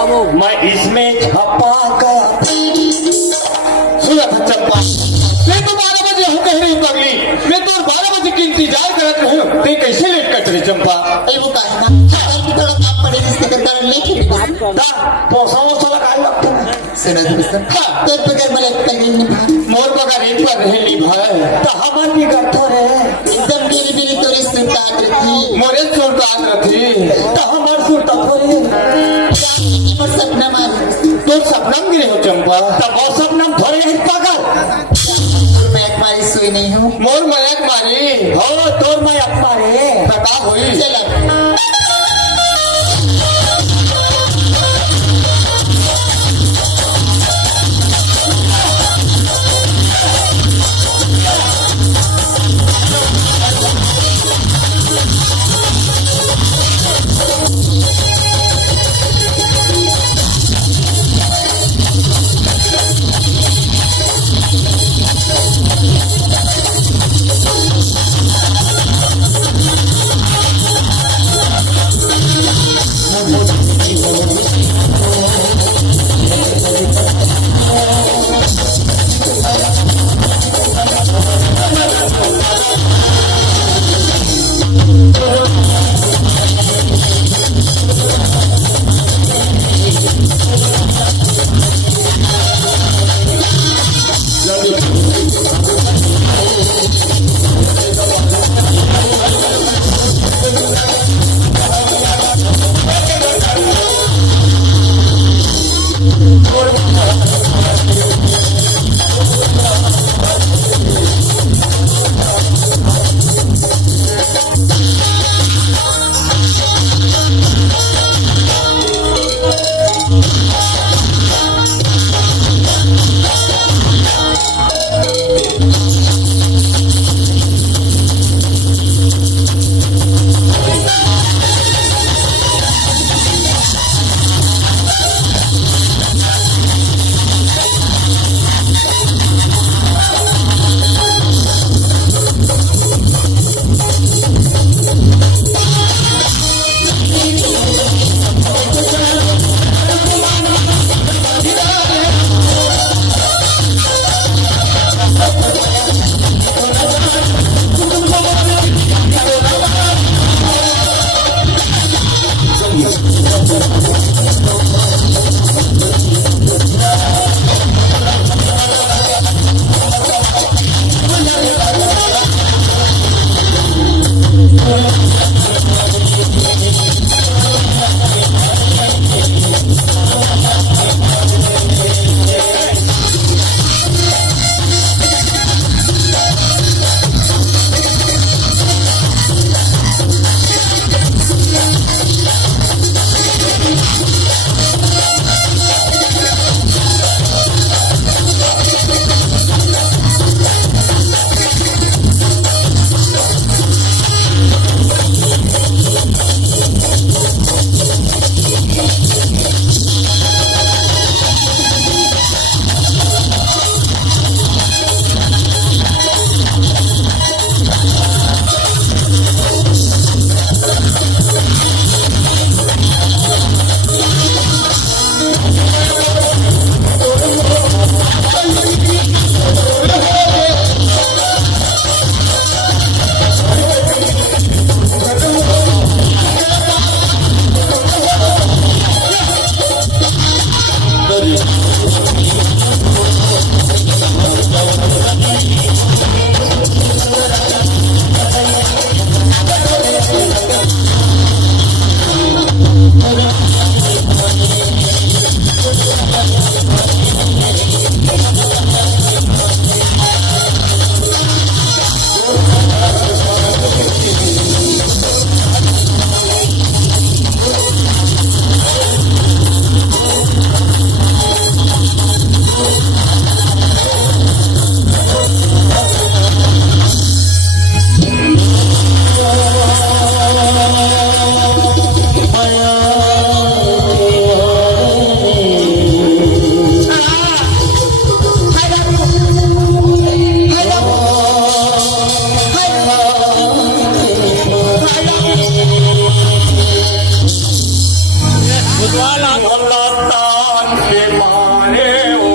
मैं इसमें छपा कर सुना था चंपा, मैं तो 12 बजे हूँ कह रही पगली, मैं तो 12 बजे की इंतजार करत रही हूँ, ते कैसे लेट कर रही चंपा? वो काय ना चावल की थोड़ा काम पड़े जिसके कंदर लेके तो समोसा लगा लगता है सुना तो सर तो बगैर मला कहीं नहीं मोर पगार एक बार रहे ली भाई तो हमार की करतो रे एकदम बिरी बिरी तोरी सुनता रही मोरे सुल्तान रथी तो हमार सुल्तान थोड़ी और सपना मार तो सपनम गिरे हो चंपा तो वो सपनम थोड़े है पगार मैं एक बारी सोई नहीं हूँ मोर मयक मारी हो तोर मैं अपना रे बता हुई चला मुलाकात के मारे ओ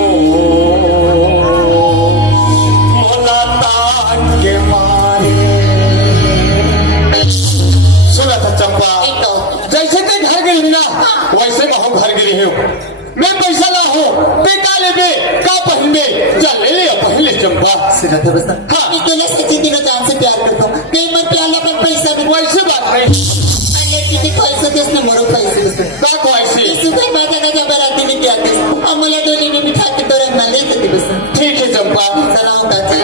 मुलाकात के मारे। सुना था चंपा, जैसे ते घर गिरी ना वैसे मैं हम घर गिरी हूँ। मैं पैसा ला हूँ ते का लेबे का पहनबे चल ले ले पहले चंपा। सुना था बस हाँ। मैं तुला सच्ची दिनों जान से प्यार करता हूँ। कई मन प्याला पर पैसा भी वैसे बात नहीं किती पैसा देस ना मोरो पैसे देस का को ऐसी। इसी कोई बात ना बराती में क्या देस अमला डोली में बिठा के तोरण ना ले सकती बस। ठीक है चंपा। सलाम काची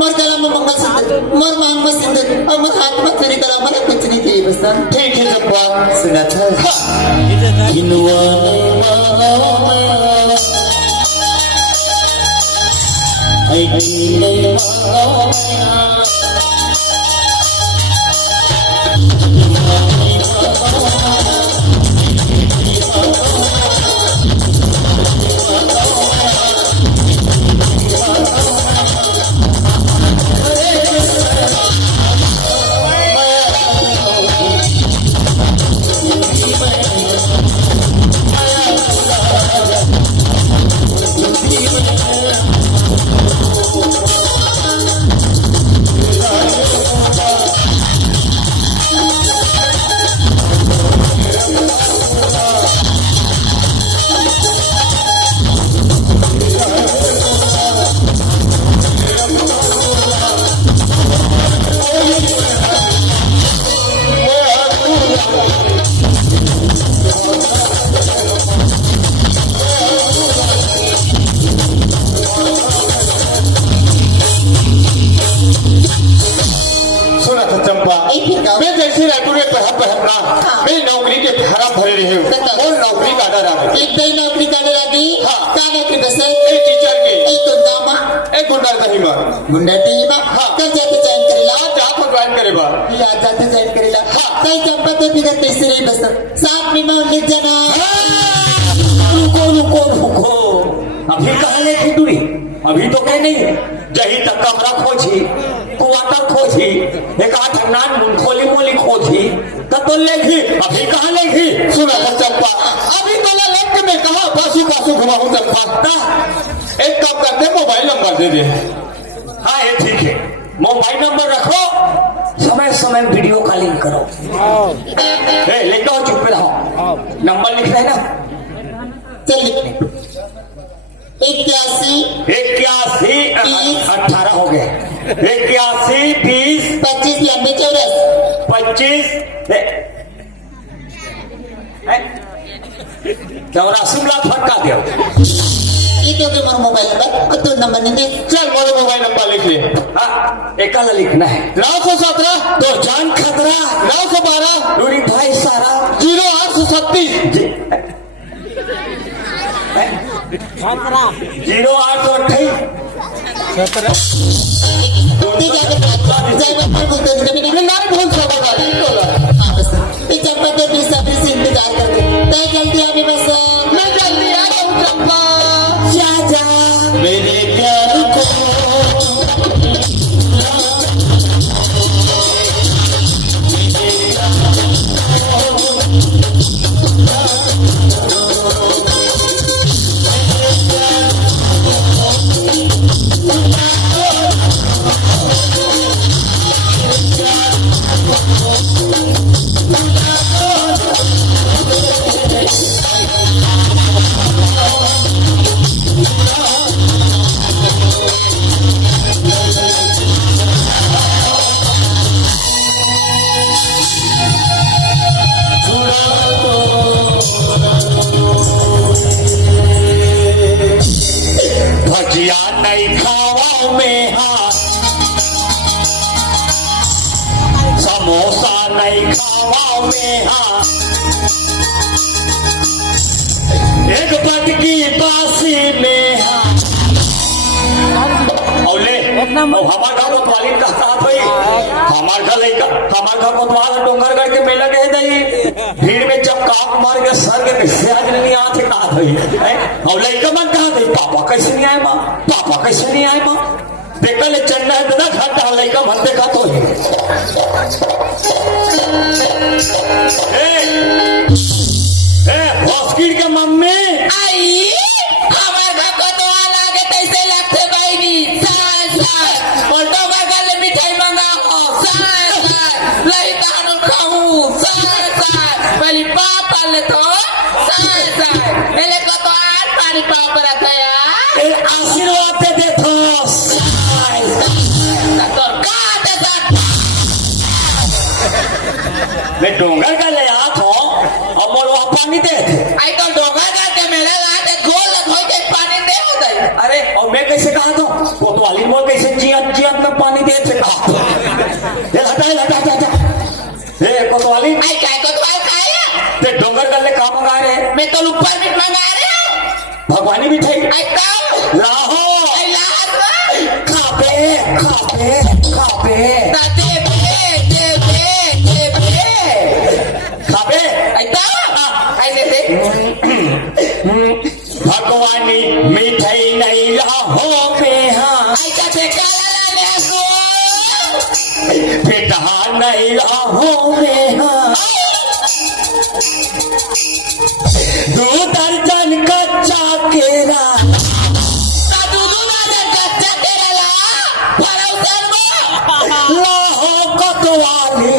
मोर गला में मंगलसूत्र मोर मांग में सिंदूर और मोर हाथ में चूड़ी करा मला कुछ नहीं चाहिए बस। ठीक है चंपा। सुना था किनुआ आई मैं जैसे रायपुर में पढ़ना मैं नौकरी के फार्म भरे रही हूँ और नौकरी का डर आ एक दई नौकरी करने लगी हाँ। का नौकरी बस एक टीचर के एक गुंडा मां एक गुंडा नहीं मां गुंडा टी मां हाँ। कब जाके ज्वाइन करेला आज जा तो ज्वाइन करेगा या जाते ज्वाइन करेला हाँ। कई चंपा तो बिगड़ कैसे रही बस साथ में मैं लिख जाना रुको रुको रुको अभी कहाँ लेखी दूरी अभी तो कह नहीं जही तक कमरा खोजी क्वार्टर खोजी एक आठ नान मूंगफली मोली खोजी तो लेखी अभी कहाँ लेखी। सुना था चंपा अभी तो लग के मैं कहा पासू पासू घुमाऊं चंपा एक काम करते मोबाइल नंबर दे दे। हाँ ये ठीक है मोबाइल नंबर रखो समय समय वीडियो कॉलिंग करो। लेके आओ चुप रहो नंबर लिख रहे ना चल लिख ले 81 18 हो गए 81 20 25 लंबे चौरस 25 चौरासी लाख फटका दो। ये क्यों कि मोर मोबाइल नंबर तो नंबर नहीं दे चल मेरा मोबाइल नंबर लिख ले। हाँ एकाला लिखना है 917 तो जान खतरा 912 दूरी भाई सारा 0836 ते जाके जय बाबा बोलते हैं कभी नहीं नारे भूल सकता वापस ते चंपा तो भी सभी से इंतजार कर दे तय जल्दी आवे बस मैं जल्दी आ रहा हूँ चंपा। जा जा मेरे प्यार को भजिया नहीं खावा में हाथ समोसा नहीं खावा में हाथ एक पट की बासी में हाथ औले हमार घर को वालिद का साथ भाई हमार घर को तुम्हारा डोंगरगढ़ के मेला गए दही भीड़ में जब काप मार के सर के कैसे आज नहीं आते कहा भाई और लड़का मन कहा थे पापा कैसे नहीं आए माँ पापा कैसे नहीं आए माँ देखा ले चलना है ना खाता लड़का मन देखा तो भोसकिर के मम्मी आई हमार घर को तो लागे तैसे लगते बहनी साल साल और डोगर गले मिठाई मंगा हो साल साल लही तानु खाऊं साल साल पहली पापा ले तो साल साल एले को तो आज पानी पापा रहता यार आशीर्वाद दे देथो तो का देता मैं डोंगर का ले आत हो और मोलवा पानी दे थे आई तो डोगर करके मेरे लाते गोल धोई के पानी दे होता है अरे और मैं कैसे कहा था कोतवाली मोल कैसे जियत जियत में पानी दे थे कहा ये हटा हटा ए कोतवाली आई काय को तो खाया ते डोंगर का ले काम मंगा रहे मैं तो ऊपर मिट मंगा रहे हूं भगवानी मिठाई आई तो लाहो आई लात खापे खापे खापे ताते दे खापे आई तो आई दे भगवानी मिठाई नहीं लाहो पे हाँ आई ताते काला ले सो पिता नहीं लाहो पे हाँ 2 दर्जन कच्चा केरा दूधू वाला कच्चा केरला फरो सर्वो लाहो कोतवाली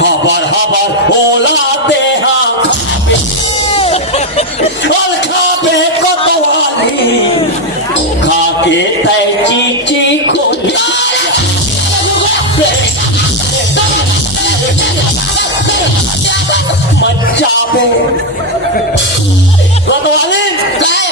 हबर हबर ओलाते हाँ और खापे कोतवाली खाके तय चीची खोली मच्चा पे कोतवाली काय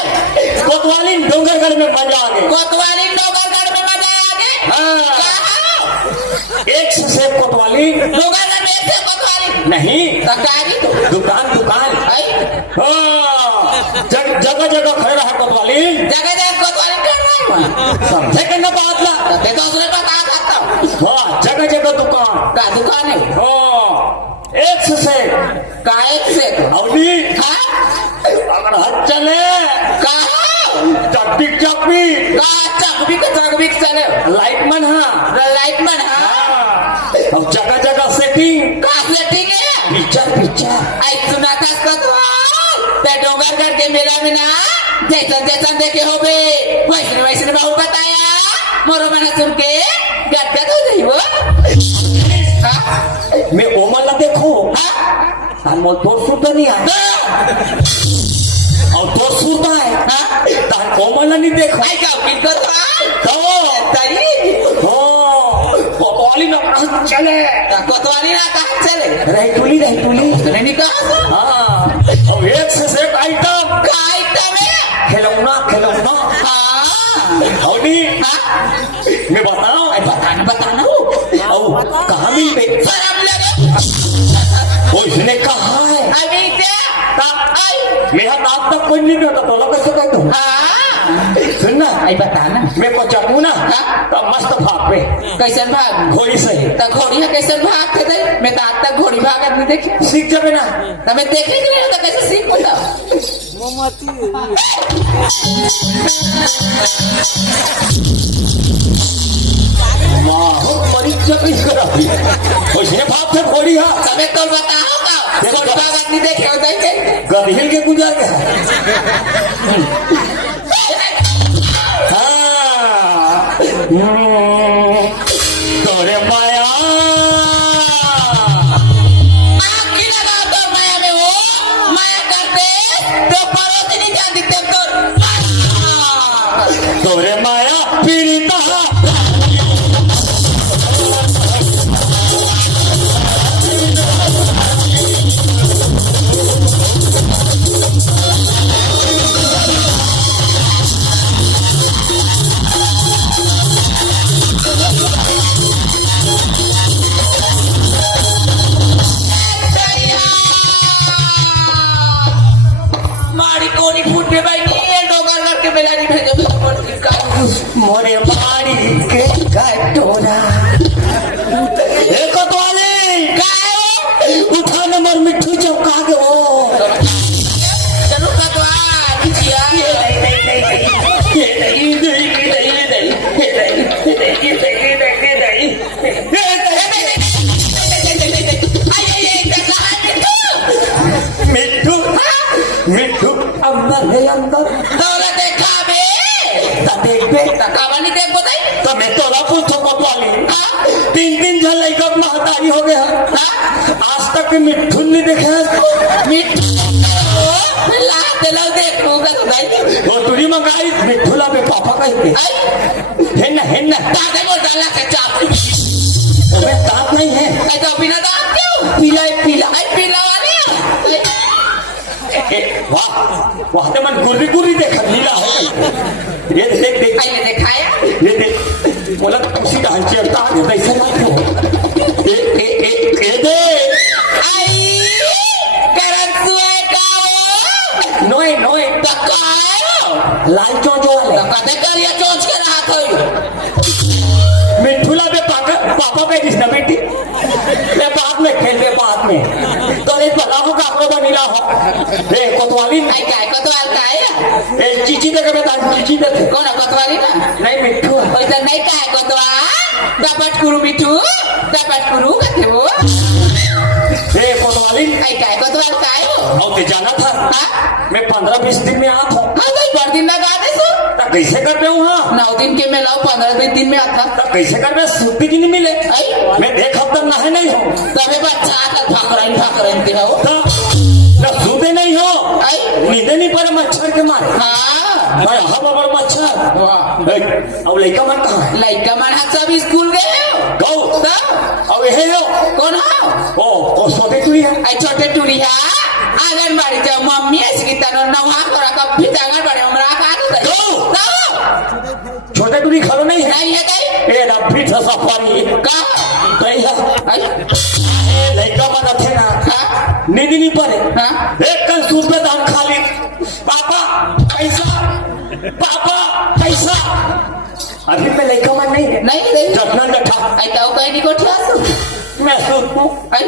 कोतवाली डोंगरगढ़ में मजा आ गई कोतवाली डोगरगढ़ में मजा आ गई हाँ। कहां एक से कोतवाली डोगरगढ़ में से कोतवाली नहीं तकारी तो दुकान दुकान आई हाँ, जगह जगह खड़े रहा कोतवाली जगह जगह कोतवाली कर रहा है समझे के न बात ला ते दूसरे पर कहा खाता हूं हाँ जगह जगह दुकान का दुकान है हाँ एक से का एक से अवधि हां अगर हद चले कहां चप्पी चप्पी का चकबी चले लाइट मन हाँ लाइटमैन हां अब जगह जगह सेटिंग का सेटिंग है पिक्चर पिक्चर आई सुना था कोतवाल ते डोगरगढ़ के मेला में ना जैसन देखे होबे वैसने वैसने बाबू बताया मोरो मने सुन के गदगद हो जाई वो हां मैं ओमला देखो हां तान मोल तो सुता नहीं है और तो सुता है हां तान ओमला नहीं देखो आई का पिन कोतवाल तो तई हाँ कोतवाली में चले कोतवाली ना कहां चले रही टुली तने नहीं कहा हाँ अब एक से एक आइटम का आइटम है खिलौना हां हौडी हां मैं बताऊं बताना और कहाँ मिल गई शराब लगा वो इसने कहा है अभी क्या आई मेरा दांत तक कोई नहीं होता तो लोग कैसे कहते हो हां सुनना आई बताना मैं को चकू ना तो मस्त भाग पे कैसे भाग घोड़ी सही तो घोड़ी है कैसे भाग थे दे मैं तो आज तक घोड़ी भागत नहीं देखी सीख जाबे ना तो मैं देखे ही नहीं तो कैसे सीख पता माहो परीक्षा किस करा उसने भाग से घोड़ी हा समय तो बताओ का घोड़ी भागत नहीं देखे होता है गधेल के गुजर गया तोरे माया आँख की लगा तो माया में वो माया करते तो पड़ोसी नहीं जान दिखते तो तोरे माया पीड़िता मारी कोनी फूट के भाई नहीं है डोगर करके बेला नहीं भेजो तो पड़ती का मोरे मारी के कटोरा एक वाले उठा नंबर मिट्टू चौका के वो चलो का तो किया मिट्टू मिठू अंदर है अंदर तोला देखा बे ता देख बे तकावानी देख बताई तो मैं तोला पूछो कोतवाली हाँ 3 झल लड़का महतारी हो गया हाँ आज तक मिठू नहीं देखे इसको मिठू ला दिलो देख लूंगा तो भाई वो तुरी मंगाई मिठूला पे पापा कहते है ना ताकत वो डाला के चाप मैं दांत नहीं है ऐ तो बिना दांत क्यों पीला है पीला ऐ पीला वाली है वाह वाह तो मन गुर्री गुर्री देखा नीला हो गई ये देख देख ऐ दिखाया ये देख बोला उसी का हंचियर ता दे ऐसे ना क्यों ए दे आई करन सुए काओ नोए तकायो लाल चोंचो वाले तकाते करिया चोंच के रहा था मिठूला पे पापा पे जिसना बेटी मैं बाद में खेलते बाद में तो एक भला हो काकरो बनीला हो रे कोतवाली ऐ काय कोतवाल काय ए चीची दे के बता चीची दे कौन कोतवाली ना नहीं मिठू ओइ त नहीं काय कोतवाल टपट कुरु मिठू टपट कुरु कथे वो रे कोतवाली ऐ काय कोतवाल काय हो और ते जाना था हां मैं 15-20 दिन में आता हूँ हां तो पर दिन लगा दे सो तब कैसे कर पे हूँ हाँ 9 दिन के मैं लाओ 15 दिन में आता तब कैसे कर पे सूती की नहीं मिले ऐ मैं देख हफ्ता नहा नहीं हूँ तबे बच्चा का ठाकरन ते हो तब सूते नहीं हो ऐ नींदे नहीं पड़े मच्छर के मारे हां मैं हवा बड़ मच्छर वाह अब लड़का मन कहाँ है लइका मन हाथ सब स्कूल गए हो गौ तो अब यही हो कौन हो ओ सोते तुरी है ऐ छोटे टूरी है आंगनबाड़ी जा मम्मी ऐसी की तरह नवा करा का भी आंगनबाड़ी हमरा का गौ तो छोटे तुरी खलो नहीं है नहीं है कहीं ए रब्बी था सफारी का कहीं ऐ लड़का मन थे ना हां नींद नहीं पड़े हाँ? एक कल सूत पे दान खाली पापा पैसा अभी मैं लड़का मन नहीं है नहीं नहीं जटना जठा ऐ तो कहीं नहीं कोठिया मैं सूत हूँ ऐ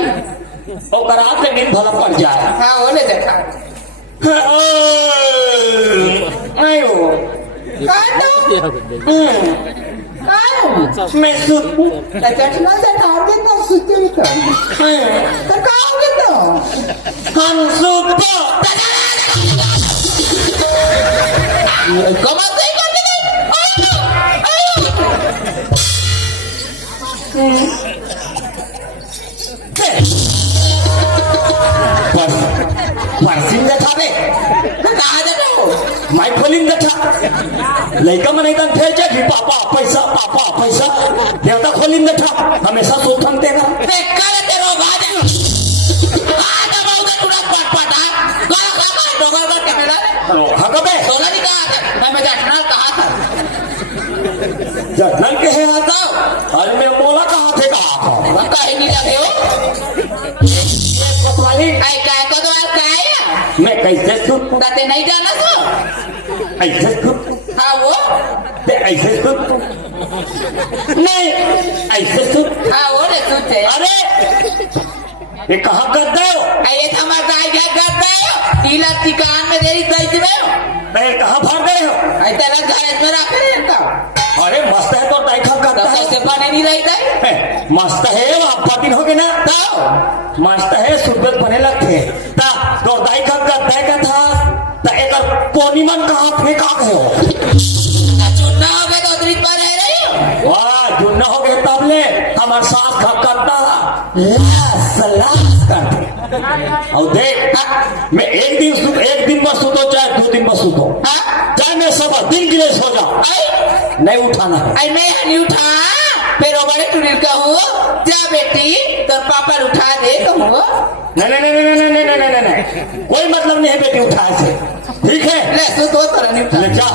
और रात में नींद भला पड़ जाए हां ओले देखा नहीं हो का तो मैं सूत हूँ चटना से खाते तो सुते तो खाओगे तो हम सूत कमाल से करते परसिंग जठा बे कहाँ जाते हो माई खोलिंग जठा लड़का मन एकदम फेर जाए पापा पैसा देवता खोलिंग जठा हमेशा सूत हम देगा कल तेरो भाजा आजा बहुत तुरा पटपटा गा खा डोगर पर कैमरा हाँ बे सोना भी कहा था मैं जटना कहा था जटनल के है आता अरे मैं बोला कहाँ थे कहा वह कहीं नहीं लगे हो कोतवाली ऐ काय को तो काय मैं कैसे सूत ताते नहीं जाना तो ऐसे सूत हाँ वो ते ऐसे सूत नहीं ऐसे सूत हाँ वो ने सुनते अरे ये कहाँ कर दे हो ये हमारा दाई क्या करता है टीला तिकान में देरी दई दिवे अरे कहाँ भाग गए हो ऐ तेरा घर में रख रहे तो अरे मस्त है तो टाइखा करता है कैसे बने नहीं रहता है मस्त है आप दिन हो गए ना तो मस्त है सुबह बने लगते ता तो दाई का करता का था ता एक पोनीमन कहाँ फेंका गए हो चुनना हो गया तो उतरी पर रह रही हो वाह जुन्ना हो गए तब ले हमारे साथ खा करता लास करते और देख मैं एक दिन में सुतो चाहे 2 दिन में सुतो हाँ चाहे मैं सब दिन गिरे सो जाऊं ऐ नहीं उठाना है ऐ मैं नहीं उठा फिर बड़े टुरिल कहूँ जा बेटी तो पापा उठा दे कहूँ नहीं कोई मतलब नहीं है बेटी उठाए से ठीक है ले सो तो तरह नहीं उठा ले जा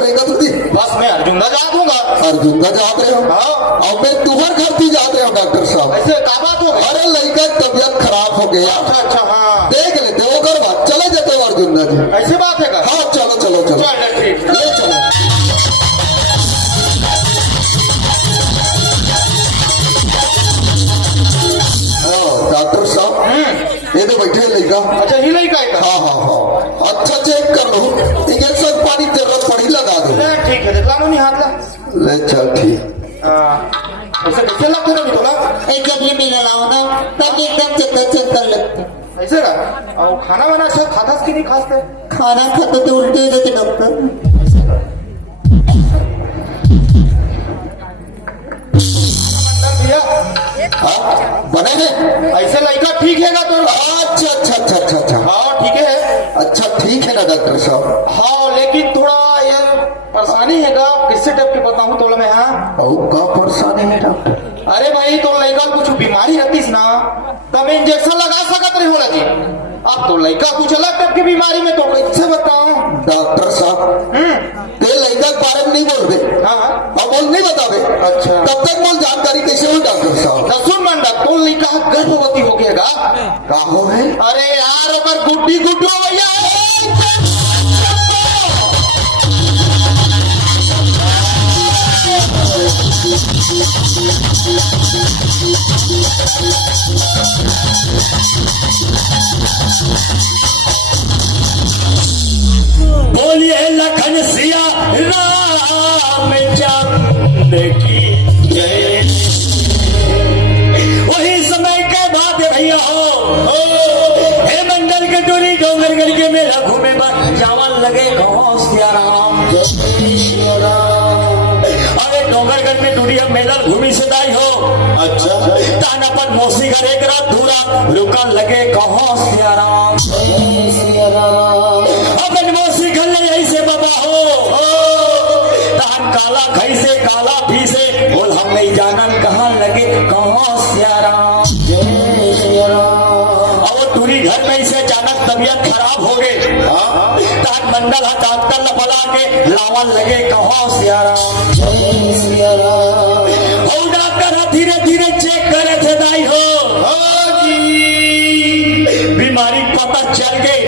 रहेगा तुझे बस मैं अर्जुन जा दूंगा। अर्जुन का जात रहे हो हाँ और मैं तुम्हार घर भी जात रहे हो डॉक्टर साहब। ऐसे का बात हो गई? अरे लड़का तबियत खराब हो गया, अच्छा अच्छा हाँ देख लेते हो कर बात चले जाते हो अर्जुन जी। ऐसी बात है का? हाँ चलो चलो चलो चल ठीक है। ले चलो। हाँ, डॉक्टर साहब ये तो बैठे लड़का। अच्छा ही नहीं का है का? हाँ हाँ हाँ अच्छा चेक कर लो, इंजेक्शन पानी जरूरत पड़ी लगा दो। ले, ठीक है देखला नहीं हाथ ला। ले चल ठीक। ऐसे कैसे लगते रहो तोला? जब ये मिला लाओ ना तब एकदम चक्कर लगता। ऐसे का? और खाना वाना अच्छा खातास कि नहीं खाते? खाना खाते तो उल्टे हो जाते डॉक्टर। भैया हाँ, बने हैं। ऐसे लड़का ठीक है का तो? अच्छा अच्छा अच्छा अच्छा अच्छा हाँ ठीक है। अच्छा ठीक है ना डॉक्टर साहब। हाँ लेकिन थोड़ा ये परेशानी है का? किससे टाइप के बताऊँ तोला मैं? हाँ और का परेशानी है डॉक्टर? अरे भाई तो लड़का कुछ बीमारी रहती ना तब इंजेक्शन लगा सकत रही होला जी। अब तो लड़का कुछ अलग टाइप की बीमारी में तो कैसे बताऊं? डॉक्टर साहब ते लड़का के बारे में नहीं बोल दे। हाँ अब बोल नहीं बतावे। अच्छा। तब तक बोल जानकारी कैसे हो डॉक्टर साहब? तो सुन मंडा तो लड़का गर्भवती हो गया गा? का हो है? अरे यार अगर गुड्डी गुड्डो भैया बोलिए लखन सिया रामचंद्र की जय। वही समय के बात है भैया हो हे मंडल के टोली डोंगरगढ़ के मेला घूमे चावल लगे कहो सिया राम अरे डोंगरगढ़ में दुनिया मेला घूमी से दाई हो। अच्छा ताना पर मौसी घर एक रात दूरा रुका लगे कहो सिया राम अपन मौसी घर ले ऐसे बाबा हो तान काला खाई से काला भी से बोल हम नहीं जानन कहाँ लगे कहो सिया राम और दूरी घर में से अचानक तबीयत खराब हो गई। तान मंडल हा डॉक्टर न बुला के लावन लगे कहो सिया राम और डॉक्टर धीरे धीरे चेक करे थे दाई हो बीमारी पता चल गई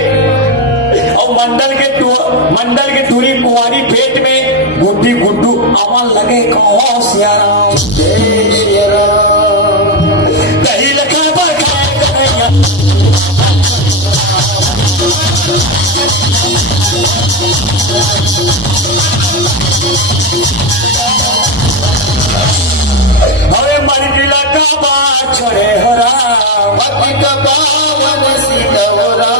और मंडल के दूरी कुंवारी पेट में गुड्डी गुड्डू अमन लगे कहो सिया राम दही लखा पर खाए कन्हैया अरे मन दिला का बात छोड़े हो राम का पावन सिकवरा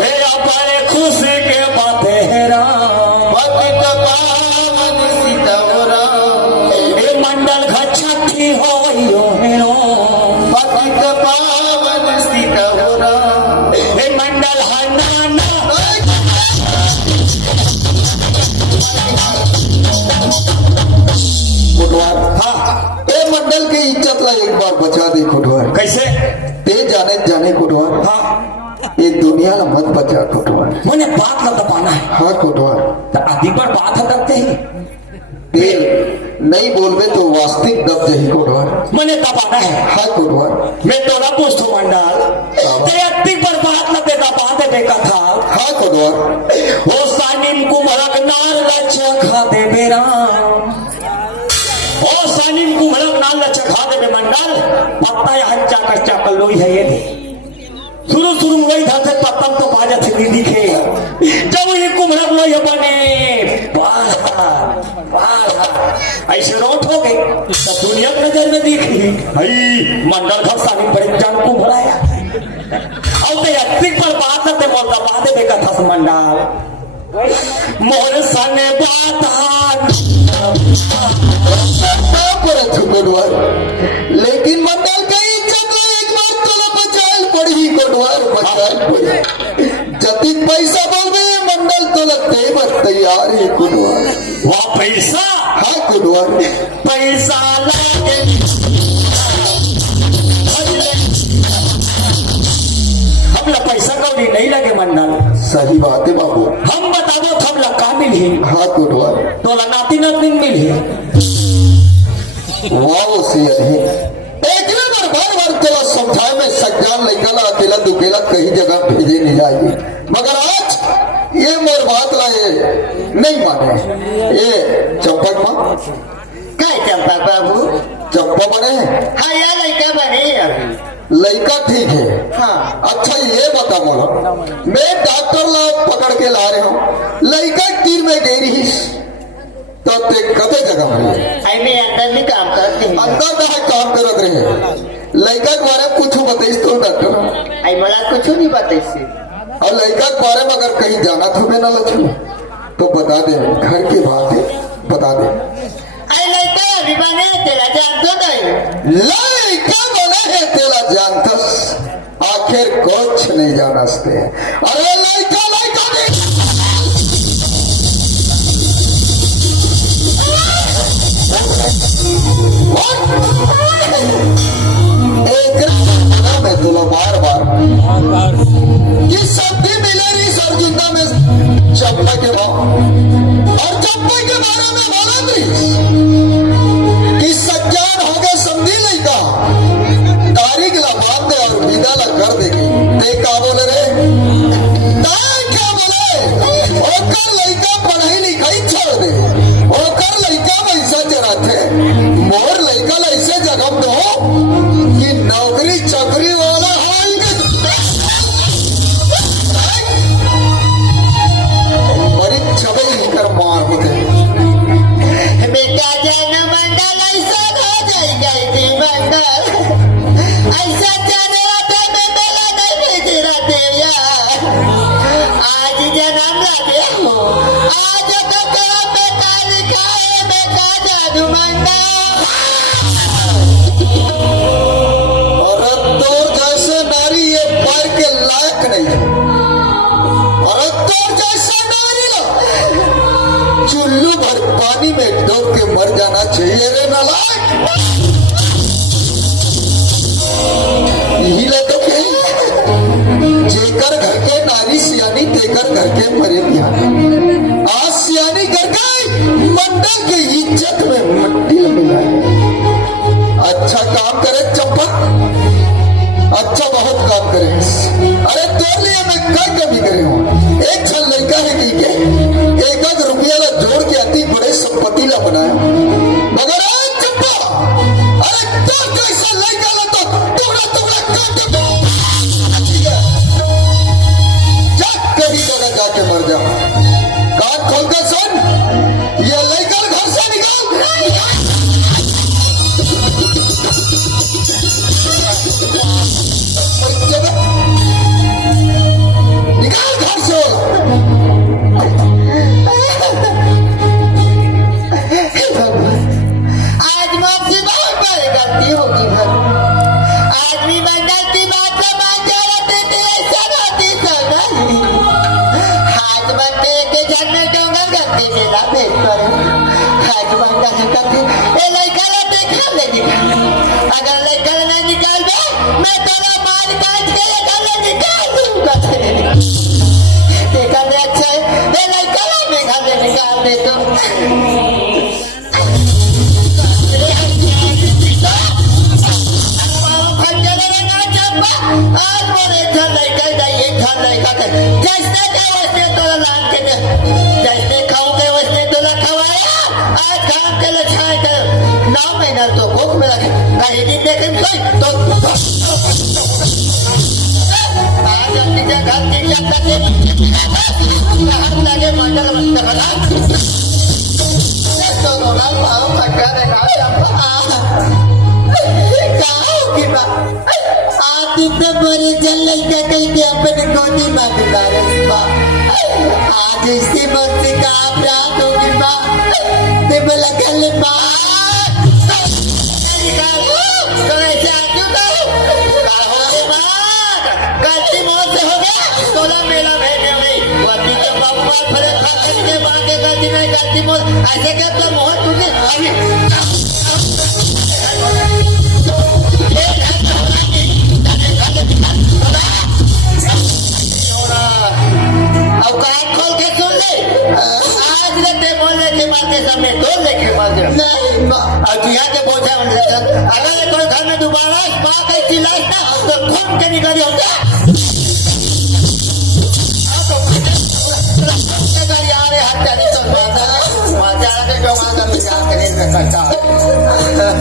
हे अपने खुशी के बातें है राम का पावन सिकवरा हे मंडल घच्छी हो यो हेरो का पावन सिकवरा हे मंडल हनाना कुटवार। हाँ ए मंडल के इज्जत ला एक बार बचा दे कुटवार। कैसे ते जाने जाने कुटवार। हाँ ये दुनिया ला मत बचा कुटवार। मुझे बात न दबाना है हाँ कुटवार तो आदि पर बात है करते ही ते नहीं बोलबे तो वास्तविक दब जही कुटवार। मुझे दबाना है हाँ कुटवार मैं तो ना पूछू मंडल ते अति पर बात न दे दबा दे बेका था हाँ कुटवार वो सानिम कुमरक नार लच खा दे बेरा ओ सानिम कुमरक नार लच खा दे बे मंडल पत्ता या हच्चा कच्चा कल्लोई है ये शुरू में वही था से पत्तम तो बाजा से नहीं दिखे जब ये कुमरक लोई बने ऐसे रोट हो गई तो दुनिया की नजर में दिखी भाई मंडल घर सानिम बड़े जान को भराया और ते अतिक पर बात न ते बोलता बात है कथा से मंडल मोर सने बात लेकिन मंडल का इज्जत एक बार तो बचाल पड़ी कोटवार बचाल पड़ी जतिक पैसा बोलबे मंडल तो लगते बस तैयार है कोटवार। वहाँ पैसा हाँ कोटवार पैसा लागे हमला पैसा कौड़ी नहीं लगे मंडल सही बात है बाबू। हम बता दो हम लगा मिली छी हाँ कुटवर तोला नाती नातिन मिली वाह से एक बार तेरा समझाए में सज्जान निकला अकेला दुकेला कहीं जगह भेजे नहीं जाएगी मगर आज ये मोर बात लाए नहीं माने ये चंपक माँ काय चंपा बाबू चंपा बने हाँ या लड़का बने लड़का ठीक है हाँ अच्छा ये बता मोला मैं डॉक्टर ला पकड़ के ला रहे हूँ लड़का तीर में गई रही तो ते कते जगह में आई मैं अंदर में काम करती हूँ अंदर का काम करत रहे लड़का के बारे में कुछ बताइस तो डॉक्टर आई मला कुछ नहीं बताइए और लड़का के बारे में अगर कहीं जाना था मैं ना लक्ष्मी तो बता दे घर की बात है बता दे आई लड़का अभी बने तेरा जान तो नहीं लड़का बना है तेरा जानतस आखिर कुछ नहीं जानते अरे लड़का लड़का नहीं मैं तुला बार बार ये शब्द मिले रही सरजिंदा में चंपा के भाव और चंपा के बारे में बोला थी कि सज्जान हो गए समझी नहीं का तारीख ला बात दे और विदा ला कर देगी ते का बोले रे क्या बोले होकर लड़का पढ़ाई लिखाई छोड़ दे होकर लड़का पैसा चराते मोर लड़का ला ऐसे जगह दो कि नौकरी चाकरी वाला बड़ी छबई कर मार होते बेटा जन मंडल ऐसा हो जाएगा थी मंडल ऐसा जाने आते में मेला नहीं भेज रहते यार आज जन्म लगे हो आज तो तेरा बेटा लिखा है बेटा जादू मंडल औरत तोर जैसे नारी ये पैर के लायक नहीं है औरत तोर जैसे नारी लो चुल्लू भर पानी में डूब के मर जाना चाहिए रे नालायक यही लगे जेकर घर के नारी सियानी तेकर घर के मरे बिहानी आज सियानी कर गई मंडल की इज्जत में मट्टी मिलाए अच्छा काम करे चंपा अच्छा बहुत काम करे अरे तेरे लिए मैं क्या कमी करे हूँ एक छल लड़का है नहीं के एक एक रुपया ला जोड़ के अति बड़े संपत्ति ला बनाया मगर आज चंपा अरे तो कैसा लड़का ला तो टुकड़ा टुकड़ा काट जा कहीं जगह जाके मर जा कान खोल कर सुन ये लड़का घर से निकाल निकाल घर से आज मुझसे बहुत बड़ी गलती होगी घर आज भी मंडल की बात से मान जाते थे ऐसा होती तो नहीं आज बनते के जन्म डोंगर गलती से ना भेज पर आज मंडल करती ये लड़का ने देखा ले निकाल अगर लड़का ने निकाल दे मैं तेरा मार काट के ये घर निकाल दूंगा देखा दे अच्छा है ये लड़का ने घर निकाल दे तो आज मोरे घर लड़का जाइए घर लड़का कर जैसे क्या वैसे तोला लान के दे जैसे खाओगे वैसे तोला खवाया आज काम के लिए छाए कर 9 महीना तो भूख में रखे कहीं दिन देखे तो आज अपनी घर की हाथ लगे मंडल मत बना तो रोगा पाँव खट्टा बड़े जल के कहीं के अपने गोदी में बिता आज इसी मर्जी का अपराध होगी माँ ते बोला कल माँ तो ऐसे आजू गलती मौत से हो गया तोला मेला भेजे हुई वर्दी के पापा फले खाते के बाके गलती में गलती मौत ऐसे क्या तो मोहन तुझे अब कान खोल के सुन ले, आज लेते बोलने के मारते समय तोड़ लेके मारते नहीं अब यहाँ के बोझा उन लगन अगर कोई घर में दोबारा बात है चिल्लाए ना तो खून के निकल होगा यार हत्यारे तो माता के जो माता में जा करे सकता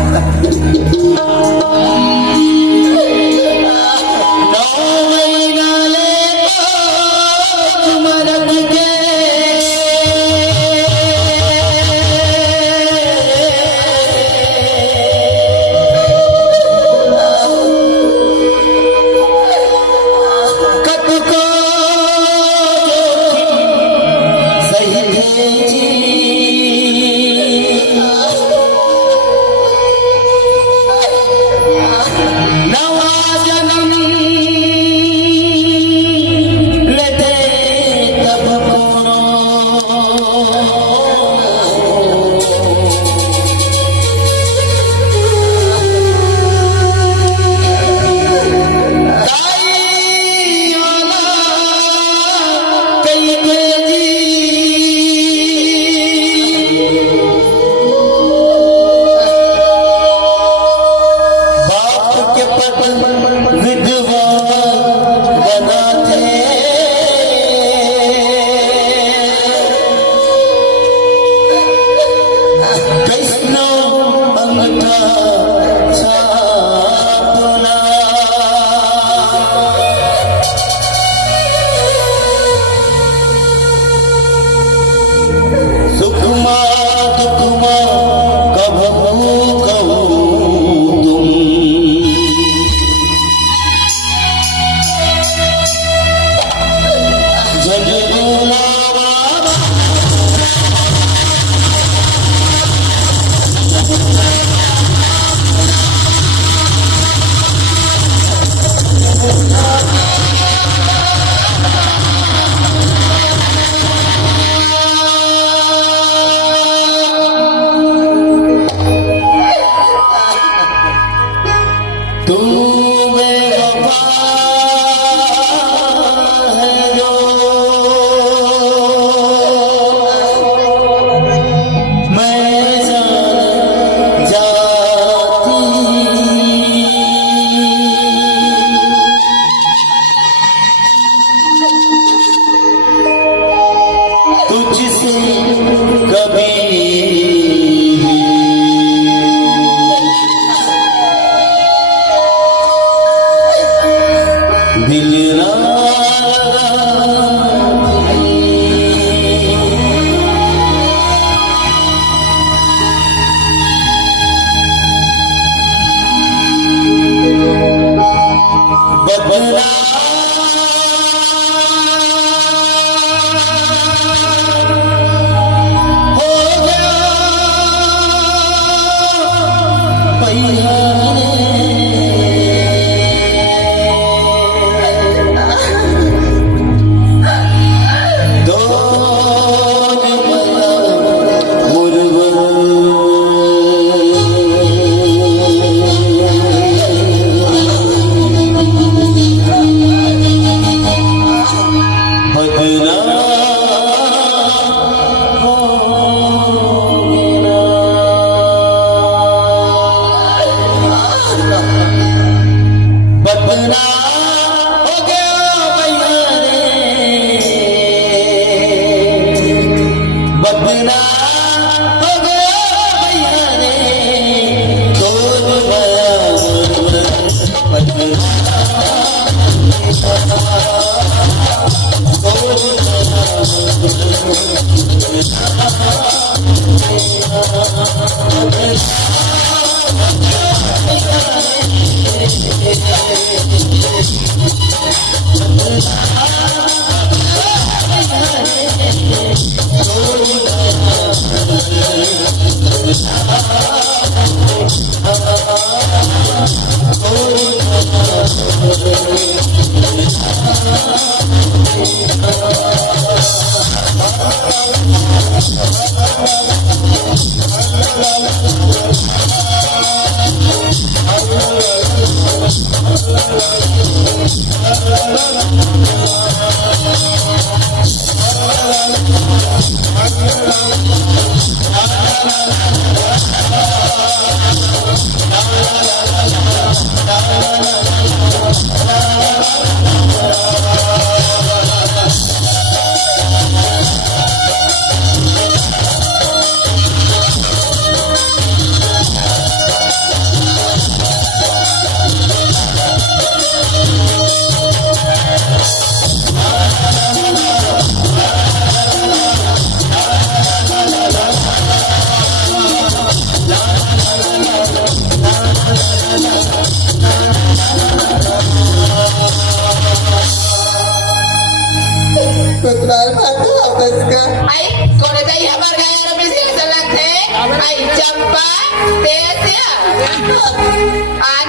आई चंपा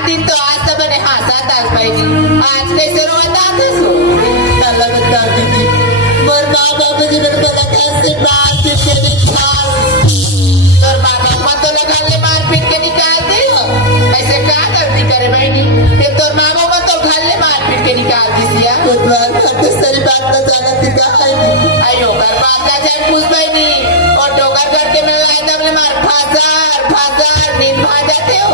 दिन तो आज तो मैंने हंसा था बहनी आज कैसे रोता था सो अल्लाह बता दीदी मोर माँ बाप जी मेरे बड़ा कैसे बात के निकाल और मामा तो लगा ले मार पीट के निकाल दे ऐसे क्या गलती करे बहनी ते तोर मामा तो घर ले मार पीट के निकाल दिसिया कोतवाल तो सारी बात न जाना थी कहाँ है आयो कर बात का जान पूछ बहनी और डोगर करके मैं लाए तब ले मार फाजार नींद भा जाते हो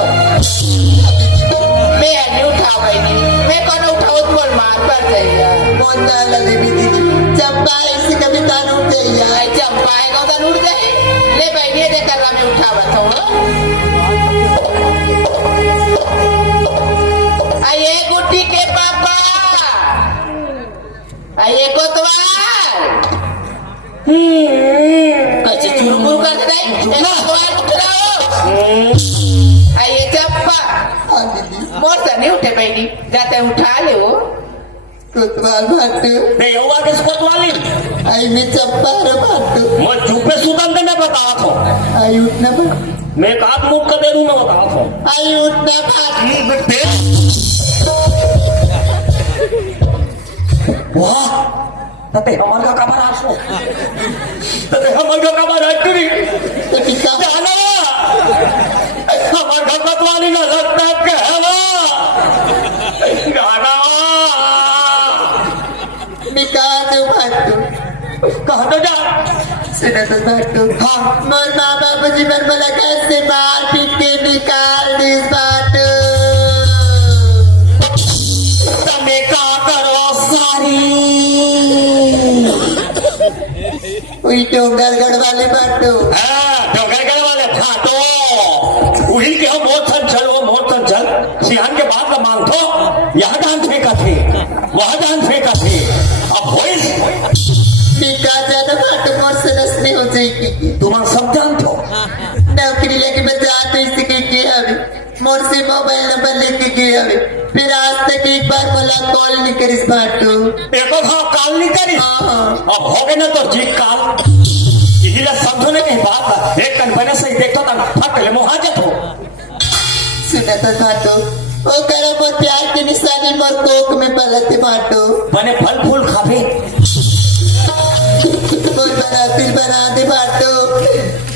मैं नहीं उठाओ बहनी मैं कौन उठाओ तो बोल मार पड़ जाएगा बोलता लगे दीदी चंपा ऐसे कभी तान उठ जाइए आई चंपा है कौन उठ जाए ले बहनी दे कर मैं उठावा थोड़ा आइए गुड्डी के पापा आइए कोतवाल कैसे चुरमुर कर दे कोतवाल उठ रहा आइए चंपा हाँ दीदी मोर से नहीं उठे बहनी जाते उठा ले वो कोतवाल भाटू मैं युवा के कोतवाली आई मैं चंपा रे भाटू मैं चुपे सुतन दे मैं बता था आई उठना भाटू मैं एक हाथ मुट कर दे दूं मैं बता था आई उठना भाटू वाह तते हमर का कबर आसो तते हमर का कबर आटरी तो टिका जाना हमर का कोतवाली ना लगता कहवा गाना निकाल दो भाटू कह तो जा सुना तो भाटू हाँ मोर माँ बाप जी मेरे बड़ा कैसे मार पीट के निकाल दी भाटू तमे का करो सारी वही डोंगरगढ़ वाले भाटू डोंगरगढ़ वाले फाटो वही के हम बहुत संचल सिहान के बाद का मांग थो यहाँ डांस फेंका थे वहाँ डांस फेंका थे अब वही टिका जाना भाटू मोर से नसनी हो जाएगी तुम सब जानते हो नौकरी लेके मैं जाते इसी के गए अभी मोर से मोबाइल नंबर लेके गए अभी फिर आज तक एक बार बोला कॉल नहीं करिस भाटू एक हाँ काल नहीं करी हाँ। अब हो गए ना तो जी काल यही ला समझो ने कहीं बात एक कन बने सही देखो तो फट ले मुहाजत हो सुना तो भाटू वो करो मोर प्यार की निशानी मोर कोक में पलते भाटू बने फल फूल खावे मोर बना दे भाटू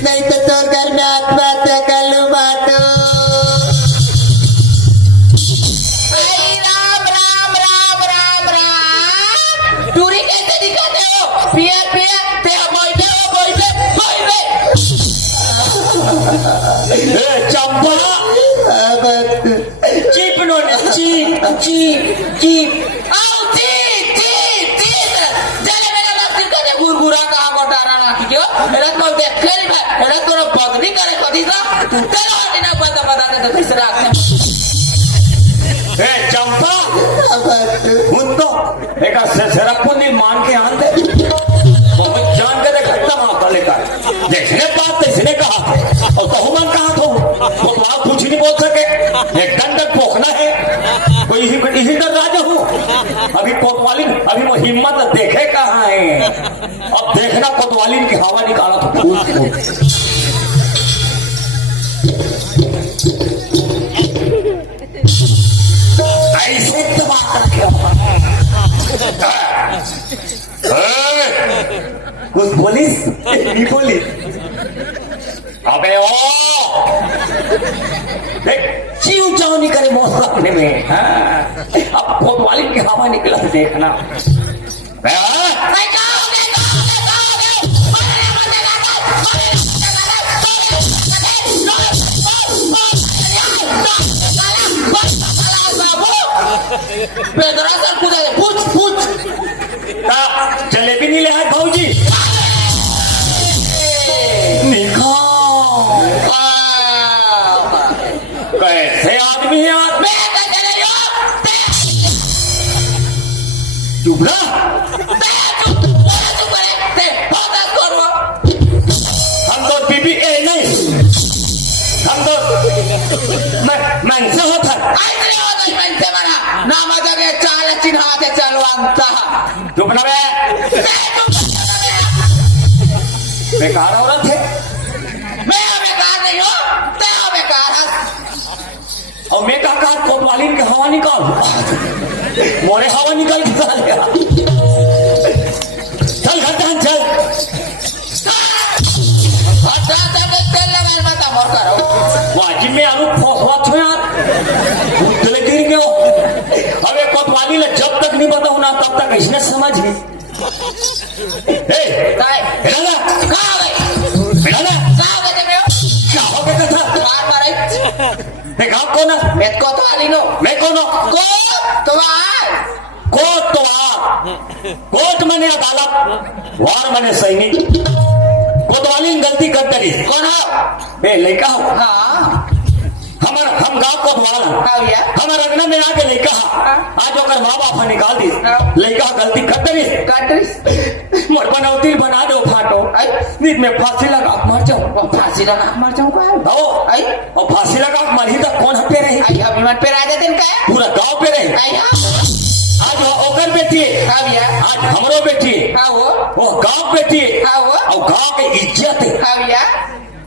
नहीं तो तोर घर में आत्महत्या कर लूं भाटू आई राम राम राम राम राम टूरी कैसे दिखाते हो पिया ते बैठे चंपा हाँ भाटू चीप नो चीप आओ चीप चले मेरा लक्ष्य करे गुरगुरा का गोटारा ना क्यों एला तो खेल भाई एला तो बदली करे कदी सा तेरा हटिना बता दे तो तीसरा चंपा हाँ भाटू हुन तो एक सरपुनी मान के आंदे बहुत जान के खत्म आता लेकर देखने बात इसने कहा और कहूँ मन कहा तो आप कुछ नहीं बोल सके एक दंडक पोखना है कोई इसी का राजा हूँ अभी कोतवाली अभी वो हिम्मत देखे कहाँ है अब देखना कोतवाली की हवा निकाला तो फूट फूट ऐसे दबा करके कुछ बोलिस नहीं बोली अबे ओ चीव चाव नहीं करे मौत रखने में अब कोतवाली की हवा निकला देखना जलेबी नहीं ले आए भाऊजी कैसे आदमी है चुप रहा हम तो बीबी ए नहीं हम तो मैं से होता नामा जगह चाल चिन्हाते चलवांता चुप ना बेकार औरत है मैं बेकार हवा निकाल मोरे हवा निकाल के साले चल घटन चल हटा दे तेल लगा मत मोर करो वाजी में आलू फोसवा छो यार उतले गिर गयो अबे कोतवाली ले जब तक नहीं बताऊं ना तब तक इसने समझ ली ए काय हेला का गए हेला का गए बे क्या हो गया था मार मारे ए गांव कौन है मैं को तो आली नो मैं कौन हूं को तो आ कोर्ट तो आ कोर्ट मैंने अदालत वार मैंने सैनिक कोतवाली गलती कर दरी कौन हो ए लड़का हो हां हम गांव कोतवाल हां भैया हमारे अगना में आके लड़का आज ओकर माँ बाप निकाल दी लड़का गलती कर दरी काटरिस मोर बनौती बना दो फाटो नीत में फांसी लगा मर जाओ फांसी लगा मर जाऊं का हो आई और फांसी लगा मरी तो कौन हटे रही आई अभिमान पे राजा दिन का पूरा गांव पे रही आई आज वो ओकर बेटी है हां भैया आज हमरो बेटी है हां वो गांव बेटी है हां और गांव के इज्जत है हां भैया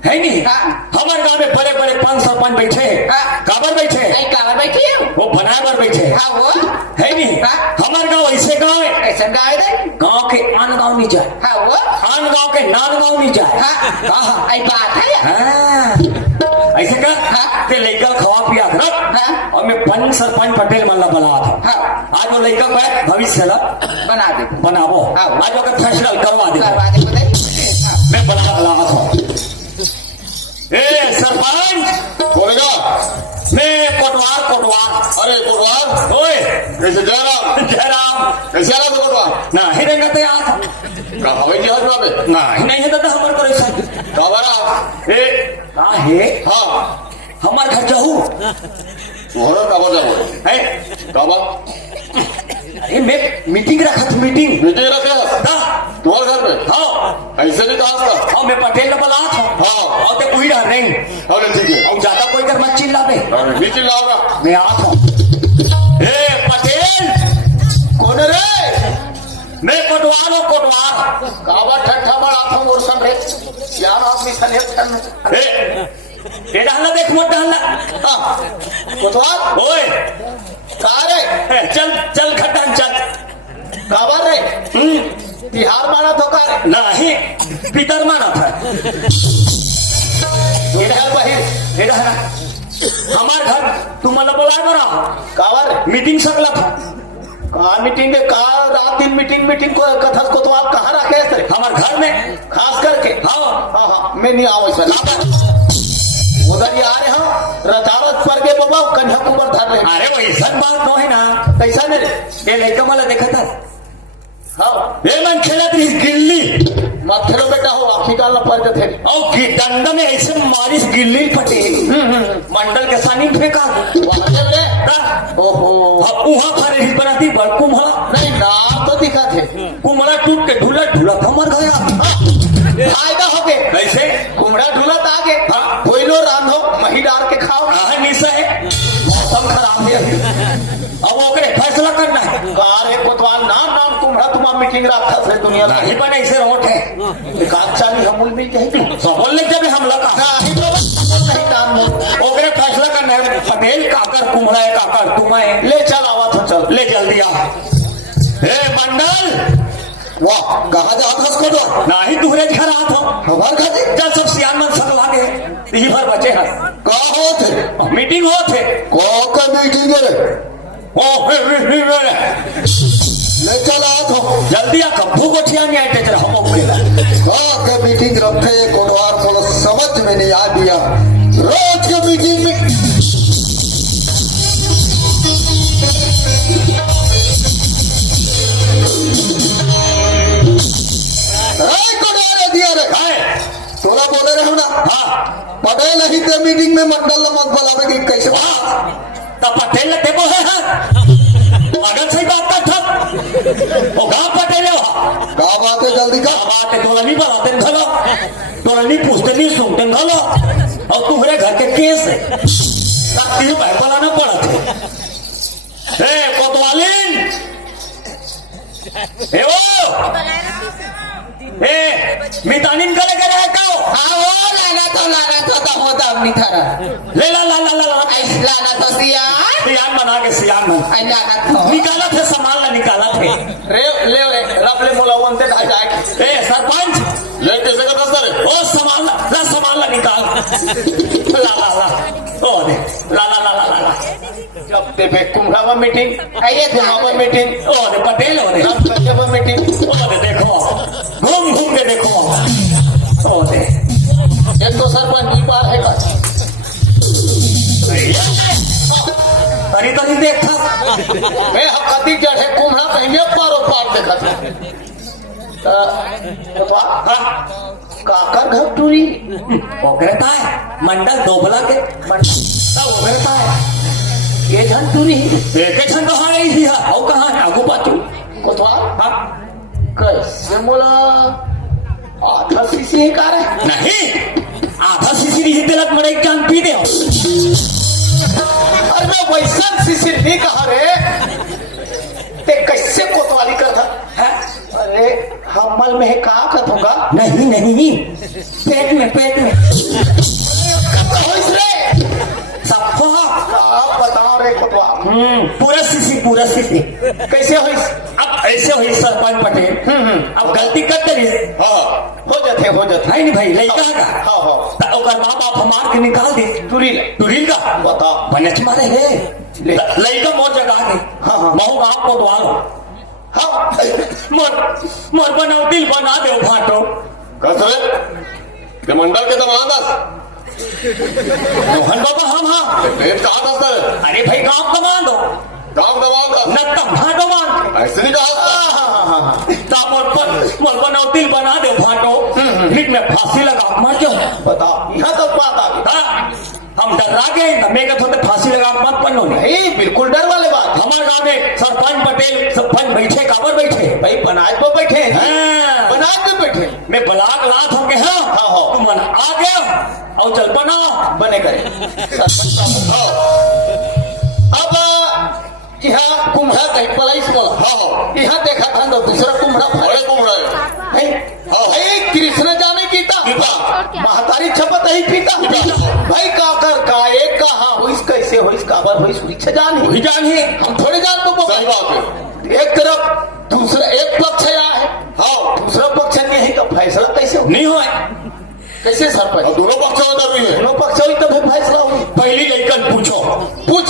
नहीं हाँ। हमारे गांव में बड़े बड़े 5 सरपंच बैठे हैं हाँ। काबर बैठे हैं आई कावर बैठी है वो बनाए बर बैठे हैं हां वो है नहीं हाँ। हमारे गांव ऐसे गांव है ऐसा गाय दे गांव के आन गांव नहीं जाए हां वो आन गांव के नान गांव नहीं जाए हां हाँ आई बात है हाँ। ऐसे का हाँ। ते लड़का खवा पिया रख हाँ। और मैं 5 सरपंच पटेल मल्ला बना था हाँ। आज वो लड़का को भविष्य ला बना दे बनावो हाँ। आज ओकर फैसला करवा दे करवा दे बताइए मैं बना था ए सरपंच बोलेगा मैं कोटवार अरे कोटवार ओए कैसे जयराम जयराम कैसे आ रहा था कोटवार ना ही रंगते आ का हवाई जहाज में ना ही नहीं है तो हमर करे सर का बरा ए का है हाँ हमर घर जाऊ तोहरा का बजा है का बा अरे मैं मीटिंग रखा था मीटिंग मीटिंग रखे दा तुम्हारे घर में हाँ ऐसे नहीं कहा था और मैं पटेल ने बुला था हाँ। और ते कोई रह नहीं अरे ठीक है और ज्यादा कोई कर मत चिल्ला बे अरे मीटिंग लाओगा मैं आ था ए पटेल कौन है रे मैं कोटवार हूँ कोटवार काबा ठट्ठा बड़ा था मोर सन रे यार आदमी सन एक सन ए डालना देख मत डालना कोटवार ओए कहा रे चल चल खटान चल काबर रे तिहार माना तो का रे नहीं पितर माना था ये है बहिर ये रहा हमार घर तुम मतलब बुलाए बरा काबर रे मीटिंग सकला था कहा मीटिंग है कहा रात दिन मीटिंग को कथन को तो आप कहाँ रखे थे हमार घर में खास करके हाँ हाँ हाँ मैं नहीं आवा इसमें उधर ही आ रहे हम रतारत पर के बाबा कन्याकुमार धर रहे अरे वही सब बात no है ना कैसा नहीं रे ये लड़का वाला देखा था हाँ ये मन खेला थी गिल्ली मत खेलो बेटा हो आखी डालना पड़ थे और डंडा में ऐसे मारिस गिल्ली फटे मंडल के सानी फेंका ओहो वहां फरे बनाती बड़ कुम्हला नहीं नाम तो दिखा थे कुम्हला टूट के ढूला ढूला था मर गया फायदा हो गए कैसे कुमड़ा ढूला तो आगे हाँ। कोई लो रांधो मही डाल के खाओ कहा निशा है मौसम खराब है अब ओकरे फैसला करना है कार है कोतवाल नाम नाम कुमड़ा तुम मीटिंग रखा से दुनिया में नहीं बने ऐसे रोट है एक चाली हमूल मिल जाएगी सबोल ले जब हम लगा नहीं तो नहीं काम ओकरे फैसला करना है पटेल काकर कुम्हड़ा है काकर तुम है ले चल आवा तो चल ले जल्दी आ ए मंडल वाह कहा जात हस को दो नाही तुहरे घर आत हो हमार खाते जब सब सियान मन सब लागे यही भर बचे हैं का हो थे मीटिंग हो थे को का मीटिंग रे ओ ले चल आ तो जल्दी आ कब्बू को ठिया नहीं आए तेरा हम ओकेला का का मीटिंग रखे कोटवार को समझ में नहीं आ दिया रोज के मीटिंग में कोटवार दिया रे है तोला बोले रहे हो ना हां पटेल नहीं थे मीटिंग में मंडल मत बुलावे कि कैसे तब पटेल लगते वो है अगर सही बात का था वो गांव पटेल है का बात है जल्दी का बात है तोला नहीं बताते घलो तोला नहीं पूछते नहीं सुनते घलो और तुम्हारे घर के केस है ताकि भाई बनाना पड़ा थे ए कोतवालीन ए वो ए मितानिन कले करे का हाँ वो लगा तो लाना तो होता अपनी तरह ले ला ला ला ला ला लाना तो सियान सियान बना के सियान बन लाना तो निकाला थे सामान ला निकाला थे रे ले रपले मुलावन ते जाए ए सरपंच ले कैसे करता सर ओ सामान ला निकाल ला ला ला ओ दे ला ला ला ला ला जब ते पे कुम्भा मीटिंग आइए कुम्भा मीटिंग ओ दे पटेल ओ दे जब कच्चे मीटिंग ओ दे देखो घूम घूम के देखो ओ दे एक तो सरपंच ई बार है का तरी तरी देखा मैं हकती जड़ है कुम्भा पहले पारो पार देखा था काकर घर टूरी वो कहता है मंडल दोबला के मंडल वो कहता है ये झन टूरी एक छन कहाँ आई थी और कहाँ है आगू पाछू कोतवाल हाँ कैसे मोला आधा सीसी है कार है नहीं आधा सीसी नहीं तिलक मरे एक जान पी दे अरे मैं वैसा सीसी नहीं कहा रे ते कैसे कोतवाली करता है अरे हमल में है कहाँ का होगा नहीं नहीं पेट में सबको आप बताओ रे कोतवाल पूरा सीसी कैसे हो अब ऐसे हुई सरपंच पटेल अब गलती करते रहे हाँ हो जाते है नहीं भाई लड़का का हाँ हाँ तो ओकर माँ बाप मार के निकाल दे टूरिल का बता बनच मारे है लड़का मोर जगह दे हाँ, हाँ। महू गाँव को द्वार हाँ मोर बनाओ दिल बना दे फाटो कसरे मंडल के दमादस मोहन बाबा हम हाँ पेट कहाँ था सर अरे भाई गाँव कमा दो गाँव दमादस न तब फाटो मान ऐसे नहीं कहा मोर बनाओ दिल बना दे फाटो फिर में फांसी लगा मर जाओ बता यहाँ तक बात आ गई हाँ, हम डरा गए मैं कहते होते फांसी लगा मत बनो नहीं बिल्कुल डर वाले बात हमारे गाँव में सरपंच पटेल सरपंच बैठे काबर बैठे भाई बनाए तो बैठे हैं हाँ। बनाए तो बैठे मैं बलाक लात हो के हाँ हाँ, हाँ। तुम मन आ गया और चल बना बने करे अब यहाँ कुम्भा कहीं पलाइस बोला हाँ यहाँ देखा था तो दूसरा कुम्भा बड़े कुम्भा है कृष्ण जाने कीता महतारी छपत ही पीता भाई काकर का एक कहा हुई कैसे हुई काबर हुई सुरक्षा जान वही जान है हम थोड़े जान तो सही बात है एक तरफ दूसरा एक पक्ष आया है हाँ दूसरा पक्ष नहीं है तो फैसला कैसे हो नहीं हुआ कैसे सरपंच दोनों पक्षों में दर है दोनों पक्ष हुई तो फिर फैसला हुई पहली लड़कन पूछो पूछ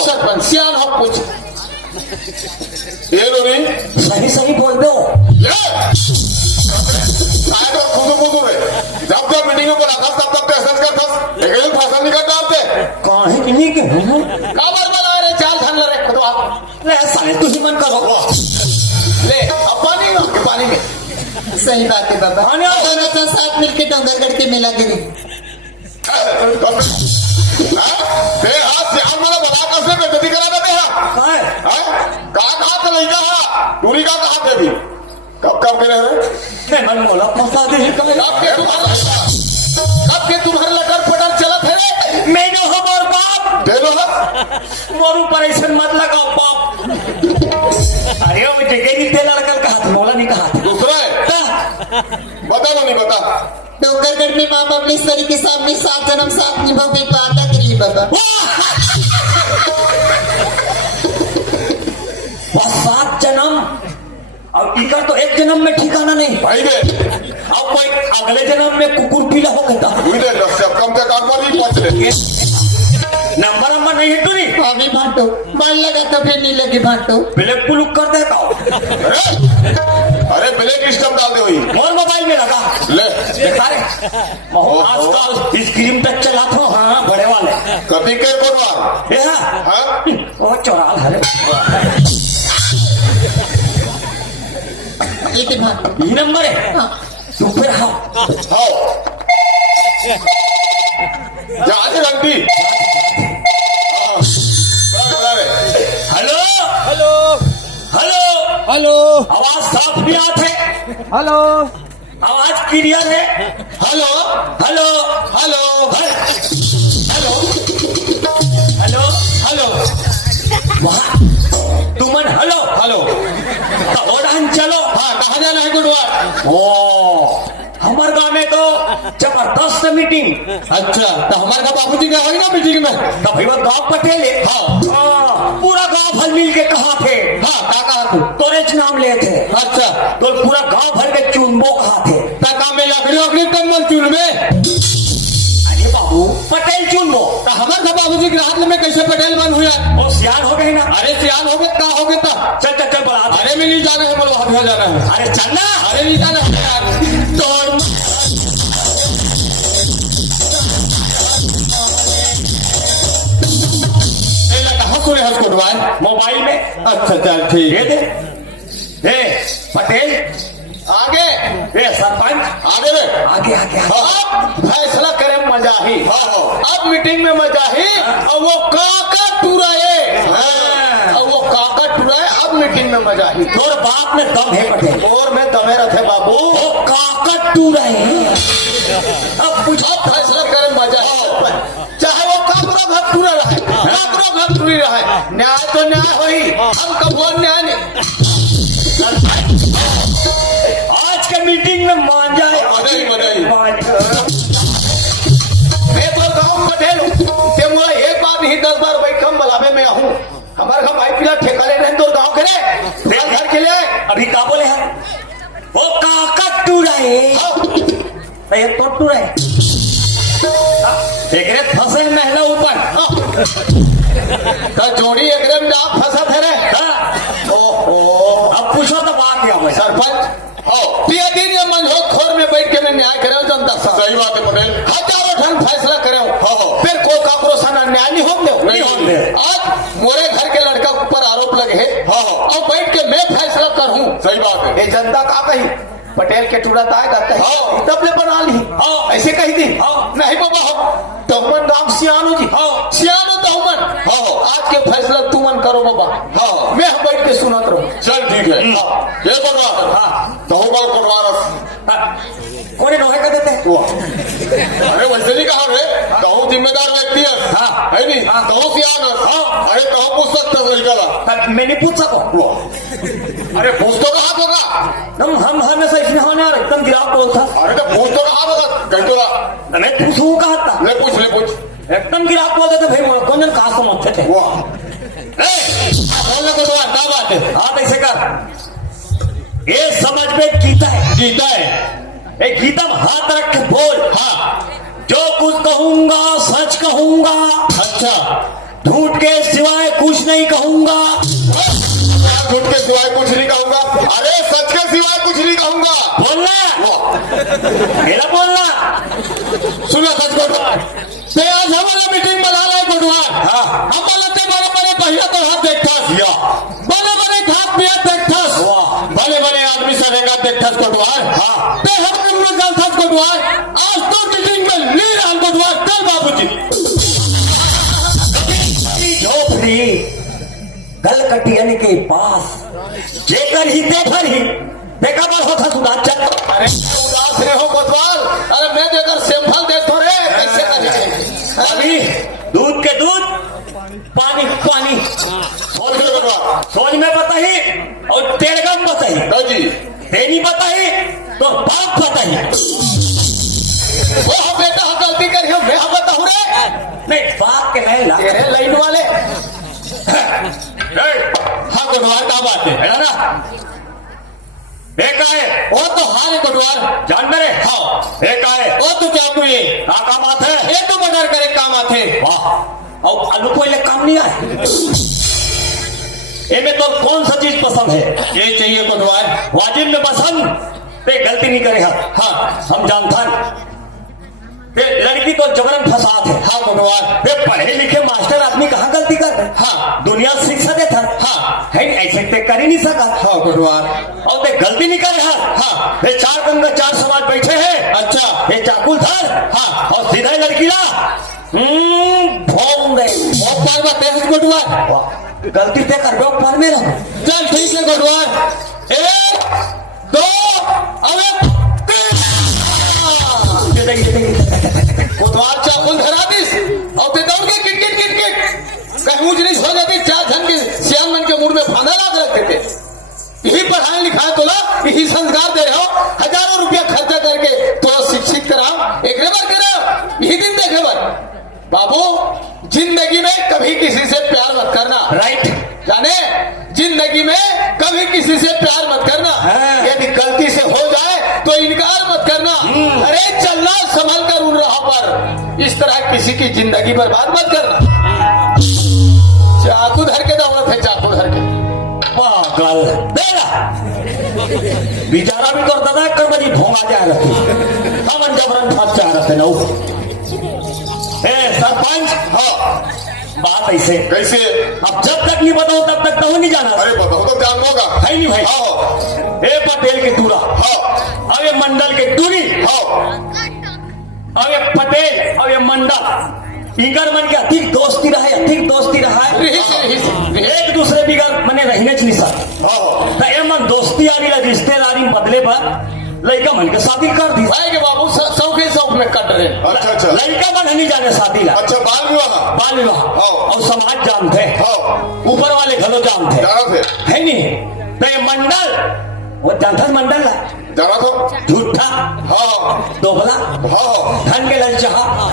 सरपंच सियान हो पूछ ये दोनों सही सही बोल दो आए तो खुदो रे जब जब मीटिंग में रखा तब तब पैसा करता लेकिन फसल निकल डालते कहाँ है कि नहीं के काबर बना रे चार झन रे खुद आप ले साले तू ही मन करो ले अब पानी में सही बात है बाबा हाँ, नहीं। दोनों तो साथ मिलके डोंगरगढ़ के मेला गिरी दे हाथ से हम वाला बता कैसे बेइज्जती करा देते हैं कहाँ है कहाँ से नहीं कहा दूरी का कहा थे भी कब के रहे मैं मन बोला फंसा दे अब के तुम्हारे लटर पटर चलत है मैं जो हमार बाप दे दो ना मोरू पर ऐसे मत लगाओ बाप अरे वो जगह नहीं तेल लड़कल कहा था मौला नहीं कहा था दूसरा है बता ना नहीं बता डोंगरगढ़ में माँ बबलेश्वरी के सामने 7 जन्म 7 निभाव के वादा करिए बाबा वह 7 जन्म और इकर तो एक जन्म में ठिकाना नहीं भाई दे और कोई अगले जन्म में कुकुर पीला हो गया हुई दे जब कम से कम नहीं पहुंच रहे नंबर नंबर नहीं है तू नहीं अभी भाटो मन लगा तो फिर नहीं लगी भाटो ब्लैक पुलुक कर देता हूँ अरे ब्लैक सिस्टम डाल दे हुई और मोबाइल में लगा ले देखा रे आजकल स्क्रीन टच चलाता हूँ हाँ बड़े वाले कभी के बोलवार ये हाँ हाँ वो चौराल हरे ये भाटो ये नंबर है हाँ तू फिर हाँ हाँ जहाज घंटी हेलो हेलो हेलो हेलो आवाज साफ नहीं आते हेलो आवाज क्लियर है hello hello hello hello hello hello वहाँ तुमन हेलो हेलो तो ओढ़ान चलो हाँ कहाँ जाना है गुडवार ओ हमारे गाँव में तो जबरदस्त मीटिंग। अच्छा तो हमारे का बाबूजी का होई ना मीटिंग में। तो भाई वो गाँव पटेल है। हाँ पूरा गाँव भर मिल के कहा थे। हाँ का कहा तू। तोरेच नाम ले थे। अच्छा तो पूरा गाँव भर के चुनबो कहा थे। तका में लकड़ी वकड़ी कम्बल चूल में। अरे बाबू पटेल चुनबो। तो हमारे का बाबूजी के हाथ में कैसे पटेल बन हुआ। वो सियान हो गए ना। अरे सियान हो गए का हो गए ता। चल चल चल बड़ा। अरे में नहीं जाना है बोलो वहां जाना है। अरे चलना। अरे नहीं जाना है यार। तो कहाँ सुने हंस कोटवार मोबाइल में। अच्छा चल ठीक ये है। दे। पटेल आगे ये सरपंच आगे रे। आगे आगे। अब फैसला करें मजा ही। अब मीटिंग में मजा ही। और वो काका टुराए। और वो काका टुराए अब मीटिंग में मजा ही। तोर बाप में दम है पटेल। और मैं दमे रखे बाबू। वो काका टू रहे। अब पूछो। अब फैसला करें मजा ही। चाहे वो काकरो घर टूरा रहे काकरो घर टूरी रहे न्याय तो न्याय होई। हम कबो न्याय नहीं। आज के मीटिंग में मान जाए। बधाई। मान मैं तो गाँव पटेल हूँ। ते मुझे एक बार नहीं 10 बार भाई कम बलावे में हूँ। हमारे घर भाई पिला ठेका ले रहे तो गाँव के लिए घर के लिए। अभी का बोले हैं वो काका टू रहे। ये तो टू रहे। एक रेत फंसे महिला ऊपर। तो जोड़ी एकदम आप फंसा थे रे। ओहो अब पूछो तो बात क्या हुआ। सरपंच हो पिया दिन या मंझो खोर में बैठ के मैं न्याय करे जनता सा। सही बात है पटेल। हजारों ढंग फैसला करे फिर को काकरो सना न्याय नहीं होंगे नहीं होंगे। आज मोरे घर के लड़का ऊपर आरोप लगे है और बैठ के मैं फैसला करूं। सही बात है। ये जनता का कही पटेल के टूरा आएगा कही तब ले बना ली। ऐसे कही थी नहीं बाबा हो तमन गांव सियानो जी सियानो तमन आज के फैसला तुमन करो बाबा। मैं हम बैठ के सुनत रहूं। चल ठीक है। ये बनवा तो बाल करवा कोने नोहे कर देते। अरे वैसे नहीं कहा रे कहूँ जिम्मेदार व्यक्ति है नहीं कहूँ सियान अरे कहूँ पूछ सकते मैं नहीं पूछ सको। अरे पूछ तो कहा होगा। हम हमेशा इसमें होने आ रहे एकदम गिराव बोल था। अरे तो पूछ तो कहा होगा घंटोला। मैं पूछू कहा था। ले पूछ एकदम गिराव बोलते थे भाई कौन जन कहा समझते थे। बोलने को तो क्या बात है। हाँ ऐसे कर ये समझ में गीता है। एक गीता में हाथ रख के बोल। जो कुछ कहूंगा सच कहूंगा। अच्छा झूठ के सिवाय कुछ नहीं कहूंगा। झूठ के सिवाय कुछ नहीं कहूंगा। अरे सच के सिवाय कुछ नहीं कहूंगा। बोलना मेरा बोलना। सुनो सच को ते आज हमारा मीटिंग बुला रहे गुरुवार। हम बोलते बड़े पहिया तो हाथ देखता बड़े घाट में देखता बड़े आदमी से रहेगा देखता गुरुवार। ते हम जलसा गुरुवार आज तो मीटिंग में ली रहा गुरुवार। चल बाबूजी झोपड़ी कलकटियन के पास जेकर ही देखर ही बेखबर होता सुधार चल। अरे उदास रहे हो कोतवाल। अरे मैं देकर सैंपल देखो रे कैसे करेंगे। अभी दूध के दूध पानी पानी सोच में बताही और तेरगम बताही जी तेनी बताही तो बाप बताही। वो बेटा गलती करी हो मैं बताऊं रे। नहीं बाप के नहीं ला तेरे लाइन वाले। हाँ गुरुवार का बात है ना। एक आए वो तो हारे गुरुवार जान मेरे। हाँ एक आए वो तो क्या कोई काम आते ये तो मर्डर करे काम आते। वाह और अनु को ये काम नहीं आए। इनमें तो कौन सा चीज पसंद है। ये चाहिए गुरुवार वाजिब में पसंद पे गलती नहीं करे। हाँ हम जानता लड़की तो जबरन फसाद है। हाँ गुरुवार वे पढ़े लिखे मास्टर आदमी कहाँ गलती कर रहे। हाँ दुनिया शिक्षा देता। हाँ है ऐसे ते कर ही नहीं सका। हाँ गुरुवार और ते गलती नहीं कर रहा। हाँ वे चार कम का चार समाज बैठे हैं। अच्छा ये चाकुल धर। हाँ और सीधा ही लड़की ला भोंग दे पार में गुरुवार गलती ते कर पार में रहो। चल ठीक है गुरुवार 1 2 अब कोतवाल चाकुल धरा दिस और ते दौड़ के किट कहीं ऊंच नीच हो जाती। 4 जन के सियान मन के मुड़ में फांदा लाद रखते थे। यही पढ़ाई लिखाई तो ला यही संस्कार दे रहे हो। हजारों रुपया खर्चा करके तो शिक्षित कराओ एक बार करो ही दिन देखे बर बाबू जिंदगी में कभी किसी से प्यार मत करना राइट। जाने जिंदगी में कभी किसी से प्यार मत करना हाँ। यदि गलती से हो जाए तो इनकार मत करना। अरे चलना संभल कर उन राह पर, इस तरह किसी की जिंदगी बर्बाद मत करना। चाकू धर के दौड़त है, चाकू धर के। पागल बेला बेचारा भी करता था कर बजी भोंगा जा रही हमन जबरन फंस जा रहे नो। ए सरपंच, हाँ बात ऐसे कैसे? अब जब तक नहीं बताओ तब तक तो नहीं जाना अरे बताओ तो जान होगा। है नहीं भाई? हाँ ए पटेल के दूरा, हाँ अब ये मंडल के दूरी, हाँ अब ये पटेल अब ये मंडल इगर मन के अधिक दोस्ती रहा है एक दूसरे बिगर मने रहने चाहिए सर। हाँ तो ये मन दोस्ती आनी ला रिश्तेदारी बदले पर लड़का मन के शादी कर दी भाई के बाबू शौक शौक में कट रहे। अच्छा अच्छा लड़का मन नहीं जाने शादी ला। अच्छा बाल विवाह हाँ। और समाज जानते हैं, हाँ ऊपर वाले घलो जानते जाना थे है नहीं। तो ये मंडल वो जानता मंडल ला जाना तो झूठा हाँ दोगला हाँ धन के ललचा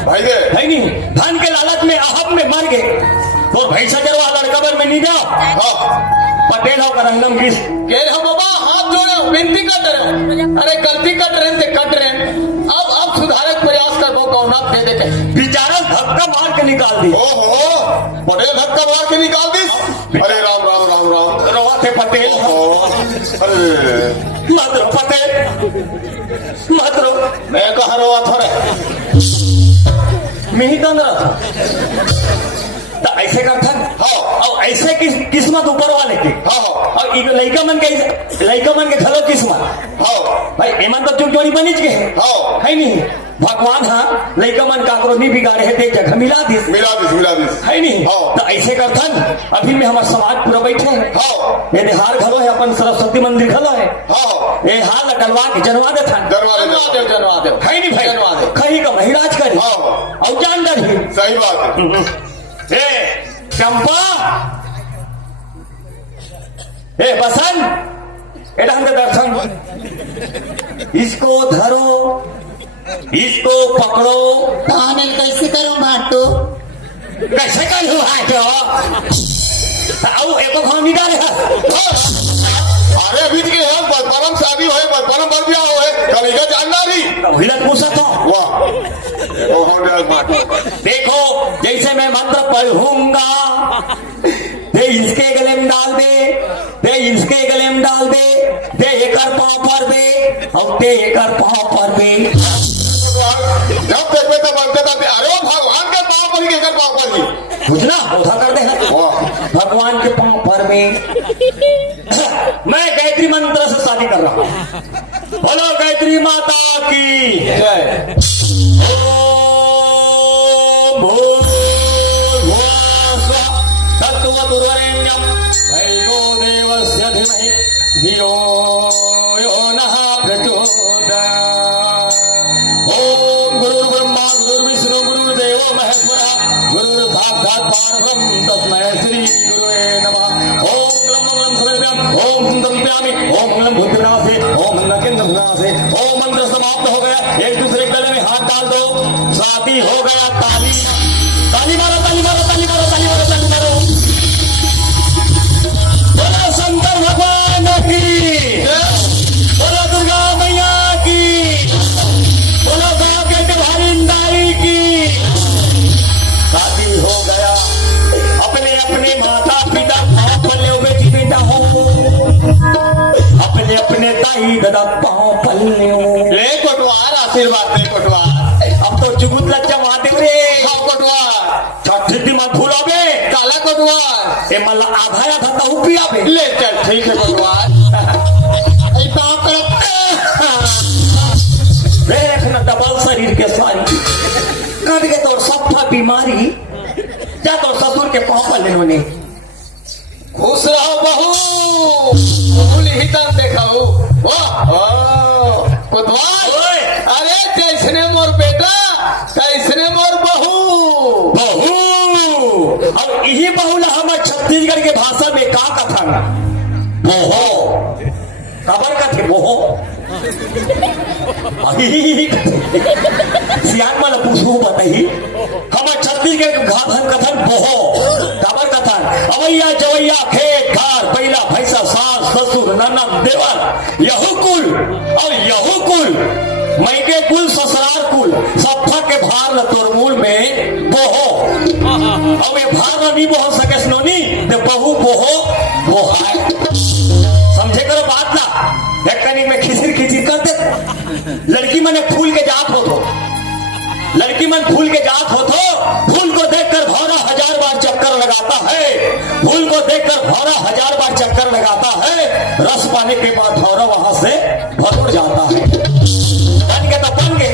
भाई दे है नहीं। धन के लालच में आहब में मर गए और भैंसा जरवा लड़का बर में नहीं जाओ। हाँ पटेल हो कर रंगम किस कह रहे हो बाबा, हाथ जोड़े विनती कर रहे हो। अरे गलती कर रहे थे कट रहे हैं। अब सुधारक प्रयास कर दो कौना दे दे के बेचारा धक्का मार के निकाल दी। ओहो पटेल धक्का मार के निकाल दी। अरे राम राम राम राम रवा थे पटेल अरे मात्र पटेल मात्र मैं कहा रहा थोड़े मैं ही कहना था तो ऐसे करता हाँ और ऐसे किस्मत ऊपर वाले की हाँ और लड़का मन के खलो किस्मत हाँ भाई एमन तो चुप जोड़ी बनिज के हाँ। है नहीं। भगवान हाँ लड़का मन काकरो नहीं बिगाड़े है जगह मिला दी है नहीं। हाँ। तो ऐसे करथन अभी में हमारा समाज पूरा बैठे है। हाँ ये हार घलो है अपन सरस्वती मंदिर घलो है। हाँ ये हार लटलवा के जनवा दे था जनवा दे है नहीं भाई जनवा दे। कहीं का महिराज करी हाँ। और जान डरी सही बात है। ए चंपा ए बसंत एटा हमके दर्शन इसको धरो इसको पकड़ो। कहानी कैसे करूं भाटू? कैसे करूं हाटो आओ एको खान निकाले अरे अभी के है परम शादी होए परम बर ब्याह होए कल इधर जानना नहीं हिलत पूछा था वाह ओ हो देखो जैसे मैं मंत्र पढ़ूंगा दे इसके गले में डाल दे इसके गले में डाल दे एकर पांव पर दे और दे एकर पांव पर दे। जब देखते तो बनते थे अरे भगवान के पाँव पर ही कर पाँव पर ही कुछ ना उठा कर दे भगवान के पांव पर में मैं गायत्री मंत्र से शादी कर रहा हूँ। बोलो गायत्री माता की जय। ओम भूर्भुवः स्वः तत्सवितुर्वरेण्यं भर्गो देवस्य धीमहि धियो यो नः प्रचोदयात्। ओम गुरुर्ब्रह्मा गुरुर्विष्णु गुरुर्देवो महेश्वरः गुरुर्साक्षात् परब्रह्म तस्मै श्री गुरुवे नमः। ओम ग्लं मंगलं सर्वव्यापी ओम दम्प्यामि ओम मंगलम भूतविनाशे ओम मंगलकेन्द्र विनाशे। ओम मंत्र समाप्त हो गया। एक दूसरे गले में हाथ डाल दो। शादी हो गया। ताली ताली मारो ताली मारो ताली मारो ताली मारो ताली मारो। बोलो शंकर भगवान की, बोलो दुर्गा मैया की, बोलो गाँव के तिवारी की। शादी हो गया। अपने अपने माता पिता पाँव पर ले बेटी बेटा हो अपने अपने ताई दादा पाँव पर ले कोटवार आशीर्वाद दे कोटवार। अब तो जुगुत लच्चा महादेव रे हाँ कोटवार छठी मत भूलोगे काला कोटवार ये मतलब आधा आधा तो पिया बे ले चल ठीक है कोटवार। देखना डबल शरीर के सारी कट के तो सफा बीमारी क्या तो ससुर के पाँव पर लेने खुश रहो बहू लिहिता देखाऊ वाह कोतवाल। ओए। अरे कैसने मोर बेटा कैसने मोर बहू बहू और यही बहुला हमारे छत्तीसगढ़ के भाषा में का कथन बोहो खबर का थे बोहो सियान मला पूछू बताई हमार छत्तीसगढ़ के गाथन कथन बोहो काबर कथन अवैया जवैया खेत खार पहिला भैसा सास ससुर ननद देवर यहू कुल और यहू कुल मैके कुल ससुराल कुल सफा के भार ल तोर मूल में बोहो अब ये भार नहीं बोहो सके स्नोनी ते बहु बोहो बोहाय समझे करो बात ना एक कनी में खिसिर कर दे लड़की मने फूल के जात हो तो लड़की मन फूल के जात हो तो फूल को देखकर भौरा 1000 बार चक्कर लगाता है फूल को देखकर भौरा 1000 बार चक्कर लगाता है रस पाने के बाद भौरा वहां से भटुड़ जाता है बन के तो बन गए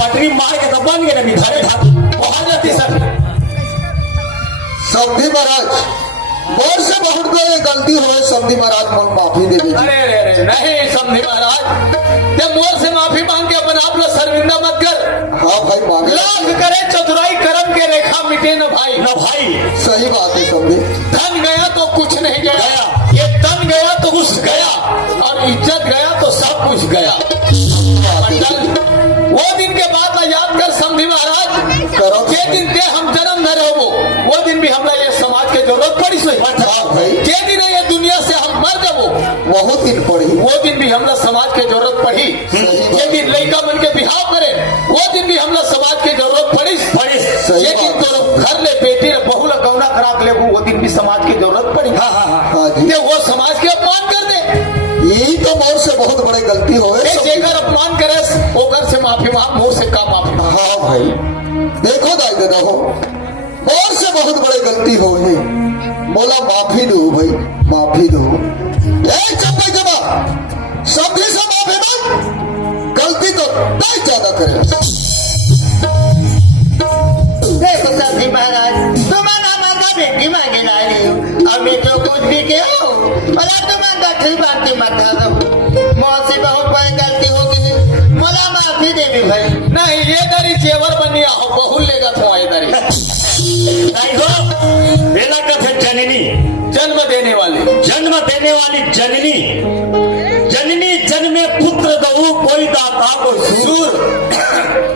पटरी मार के तो बन गए नहीं घरे ढाक पहुंच जाती सर समधी महाराज मोर से बहुत बड़ी गलती हो समधी महाराज मोर माफी दे दीजिए। अरे अरे अरे नहीं समझे महाराज जब मोर से माफी मांग के अपन आप लोग शर्मिंदा मत कर। हाँ भाई मांगे लाख करे चतुराई कर्म के रेखा मिटे न भाई सही बात है समधी। धन गया तो कुछ नहीं गया ये तन गया तो कुछ गया और इज्जत गया तो सब कुछ गया। वो दिन के बाद ला याद कर समझी महाराज करो। जे दिन के हम जन्म न रहो वो दिन भी हमरा ये समाज के जरूरत पड़ी सही हाँ भाई जे दिन ये दुनिया से हम मर जाबो बहुत दिन पड़ी वो दिन भी हमरा समाज के जरूरत पड़ी जे दिन लड़का मन के बिहाव करे वो दिन भी हमरा समाज के जरूरत पड़ी सही जे दिन बात। तो घर ले बेटी ले बहू ले कौना खराब ले वो दिन भी समाज की जरूरत पड़ी हाँ जी ते वो समाज के अपमान कर दे यही तो मोर से बहुत बड़ी गलती हो ए जेकर अपमान करे ओकर से माफी मांग मुंह से का माफी मांग। हाँ भाई देखो दाई दादा हो मोर से बहुत बड़ी गलती हो है बोला माफी दो भाई माफी दो चप्पा जमा सभी से माफी मांग गलती तो नहीं ज्यादा करे देखो साथी महाराज तुम्हारा मांगा बेटी मांगे ला रही हूँ और मैं जो कुछ भी के हो भला तुम्हारा गठरी बांधती मत दो मुझसे बहुत बड़ी गलती हो गई मला माफी दे भी भाई नहीं ये दरी जेवर बनिया हो बहुल लेगा तो ये दरी नहीं हो बेला कथे जननी जन्म देने वाली जननी जननी जन्मे पुत्र दऊ कोई दाता कोई सूर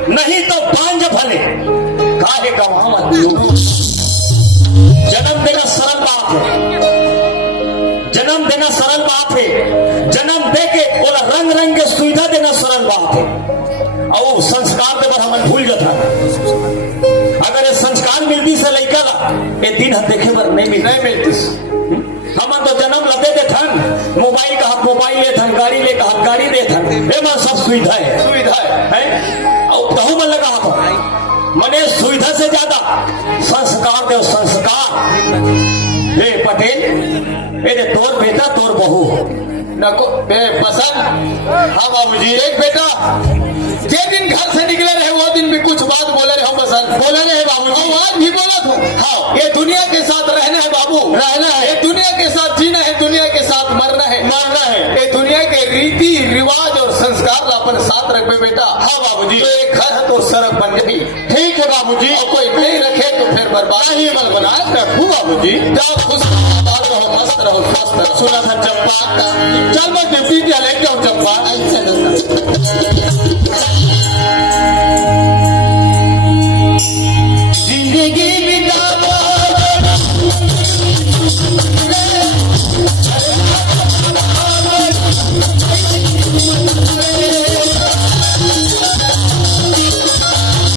नहीं तो बांझ भले काहे गवावत जन्म देना सरल बात है जन्म देना सरल बात है जन्म दे के बोला रंग रंग के सुविधा देना सरल बात है और संस्कार दे हम भूल जाता अगर ये संस्कार मिलती से लड़का ला ये दिन हम देखे पर नहीं मिलती हम तो जन्म लदे दे थन मोबाइल का मोबाइल ले थन गाड़ी ले का गाड़ी दे थन ये मन सब सुविधा है और कहूँ मन लगा तो मने सुविधा से ज्यादा संस्कार दे संस्कार ए पटेल ए तोर बेटा तोर बहू नको बे पसंद हाँ बाबूजी एक बेटा जे दिन घर से निकले रहे वो दिन भी कुछ बात बोले रहे हम पसंद बोले रहे बाबू आज भी बोला था हाँ ये दुनिया के साथ रहना है बाबू रहना है ये दुनिया के साथ जीना है दुनिया के साथ मरना है ये दुनिया के रीति रिवाज और संस्कार अपन साथ रखे बेटा हाँ बाबूजी तो एक घर है तो सड़क बन गई ठीक है बाबूजी और कोई नहीं रखे तो फिर बर्बाद ही बन बना रखू बाबूजी जाओ खुश रहो मस्त रहो स्वस्थ रहो सुना था चंपा चल मैं ड्यूटी क्या लेके आऊँ चंपा चलो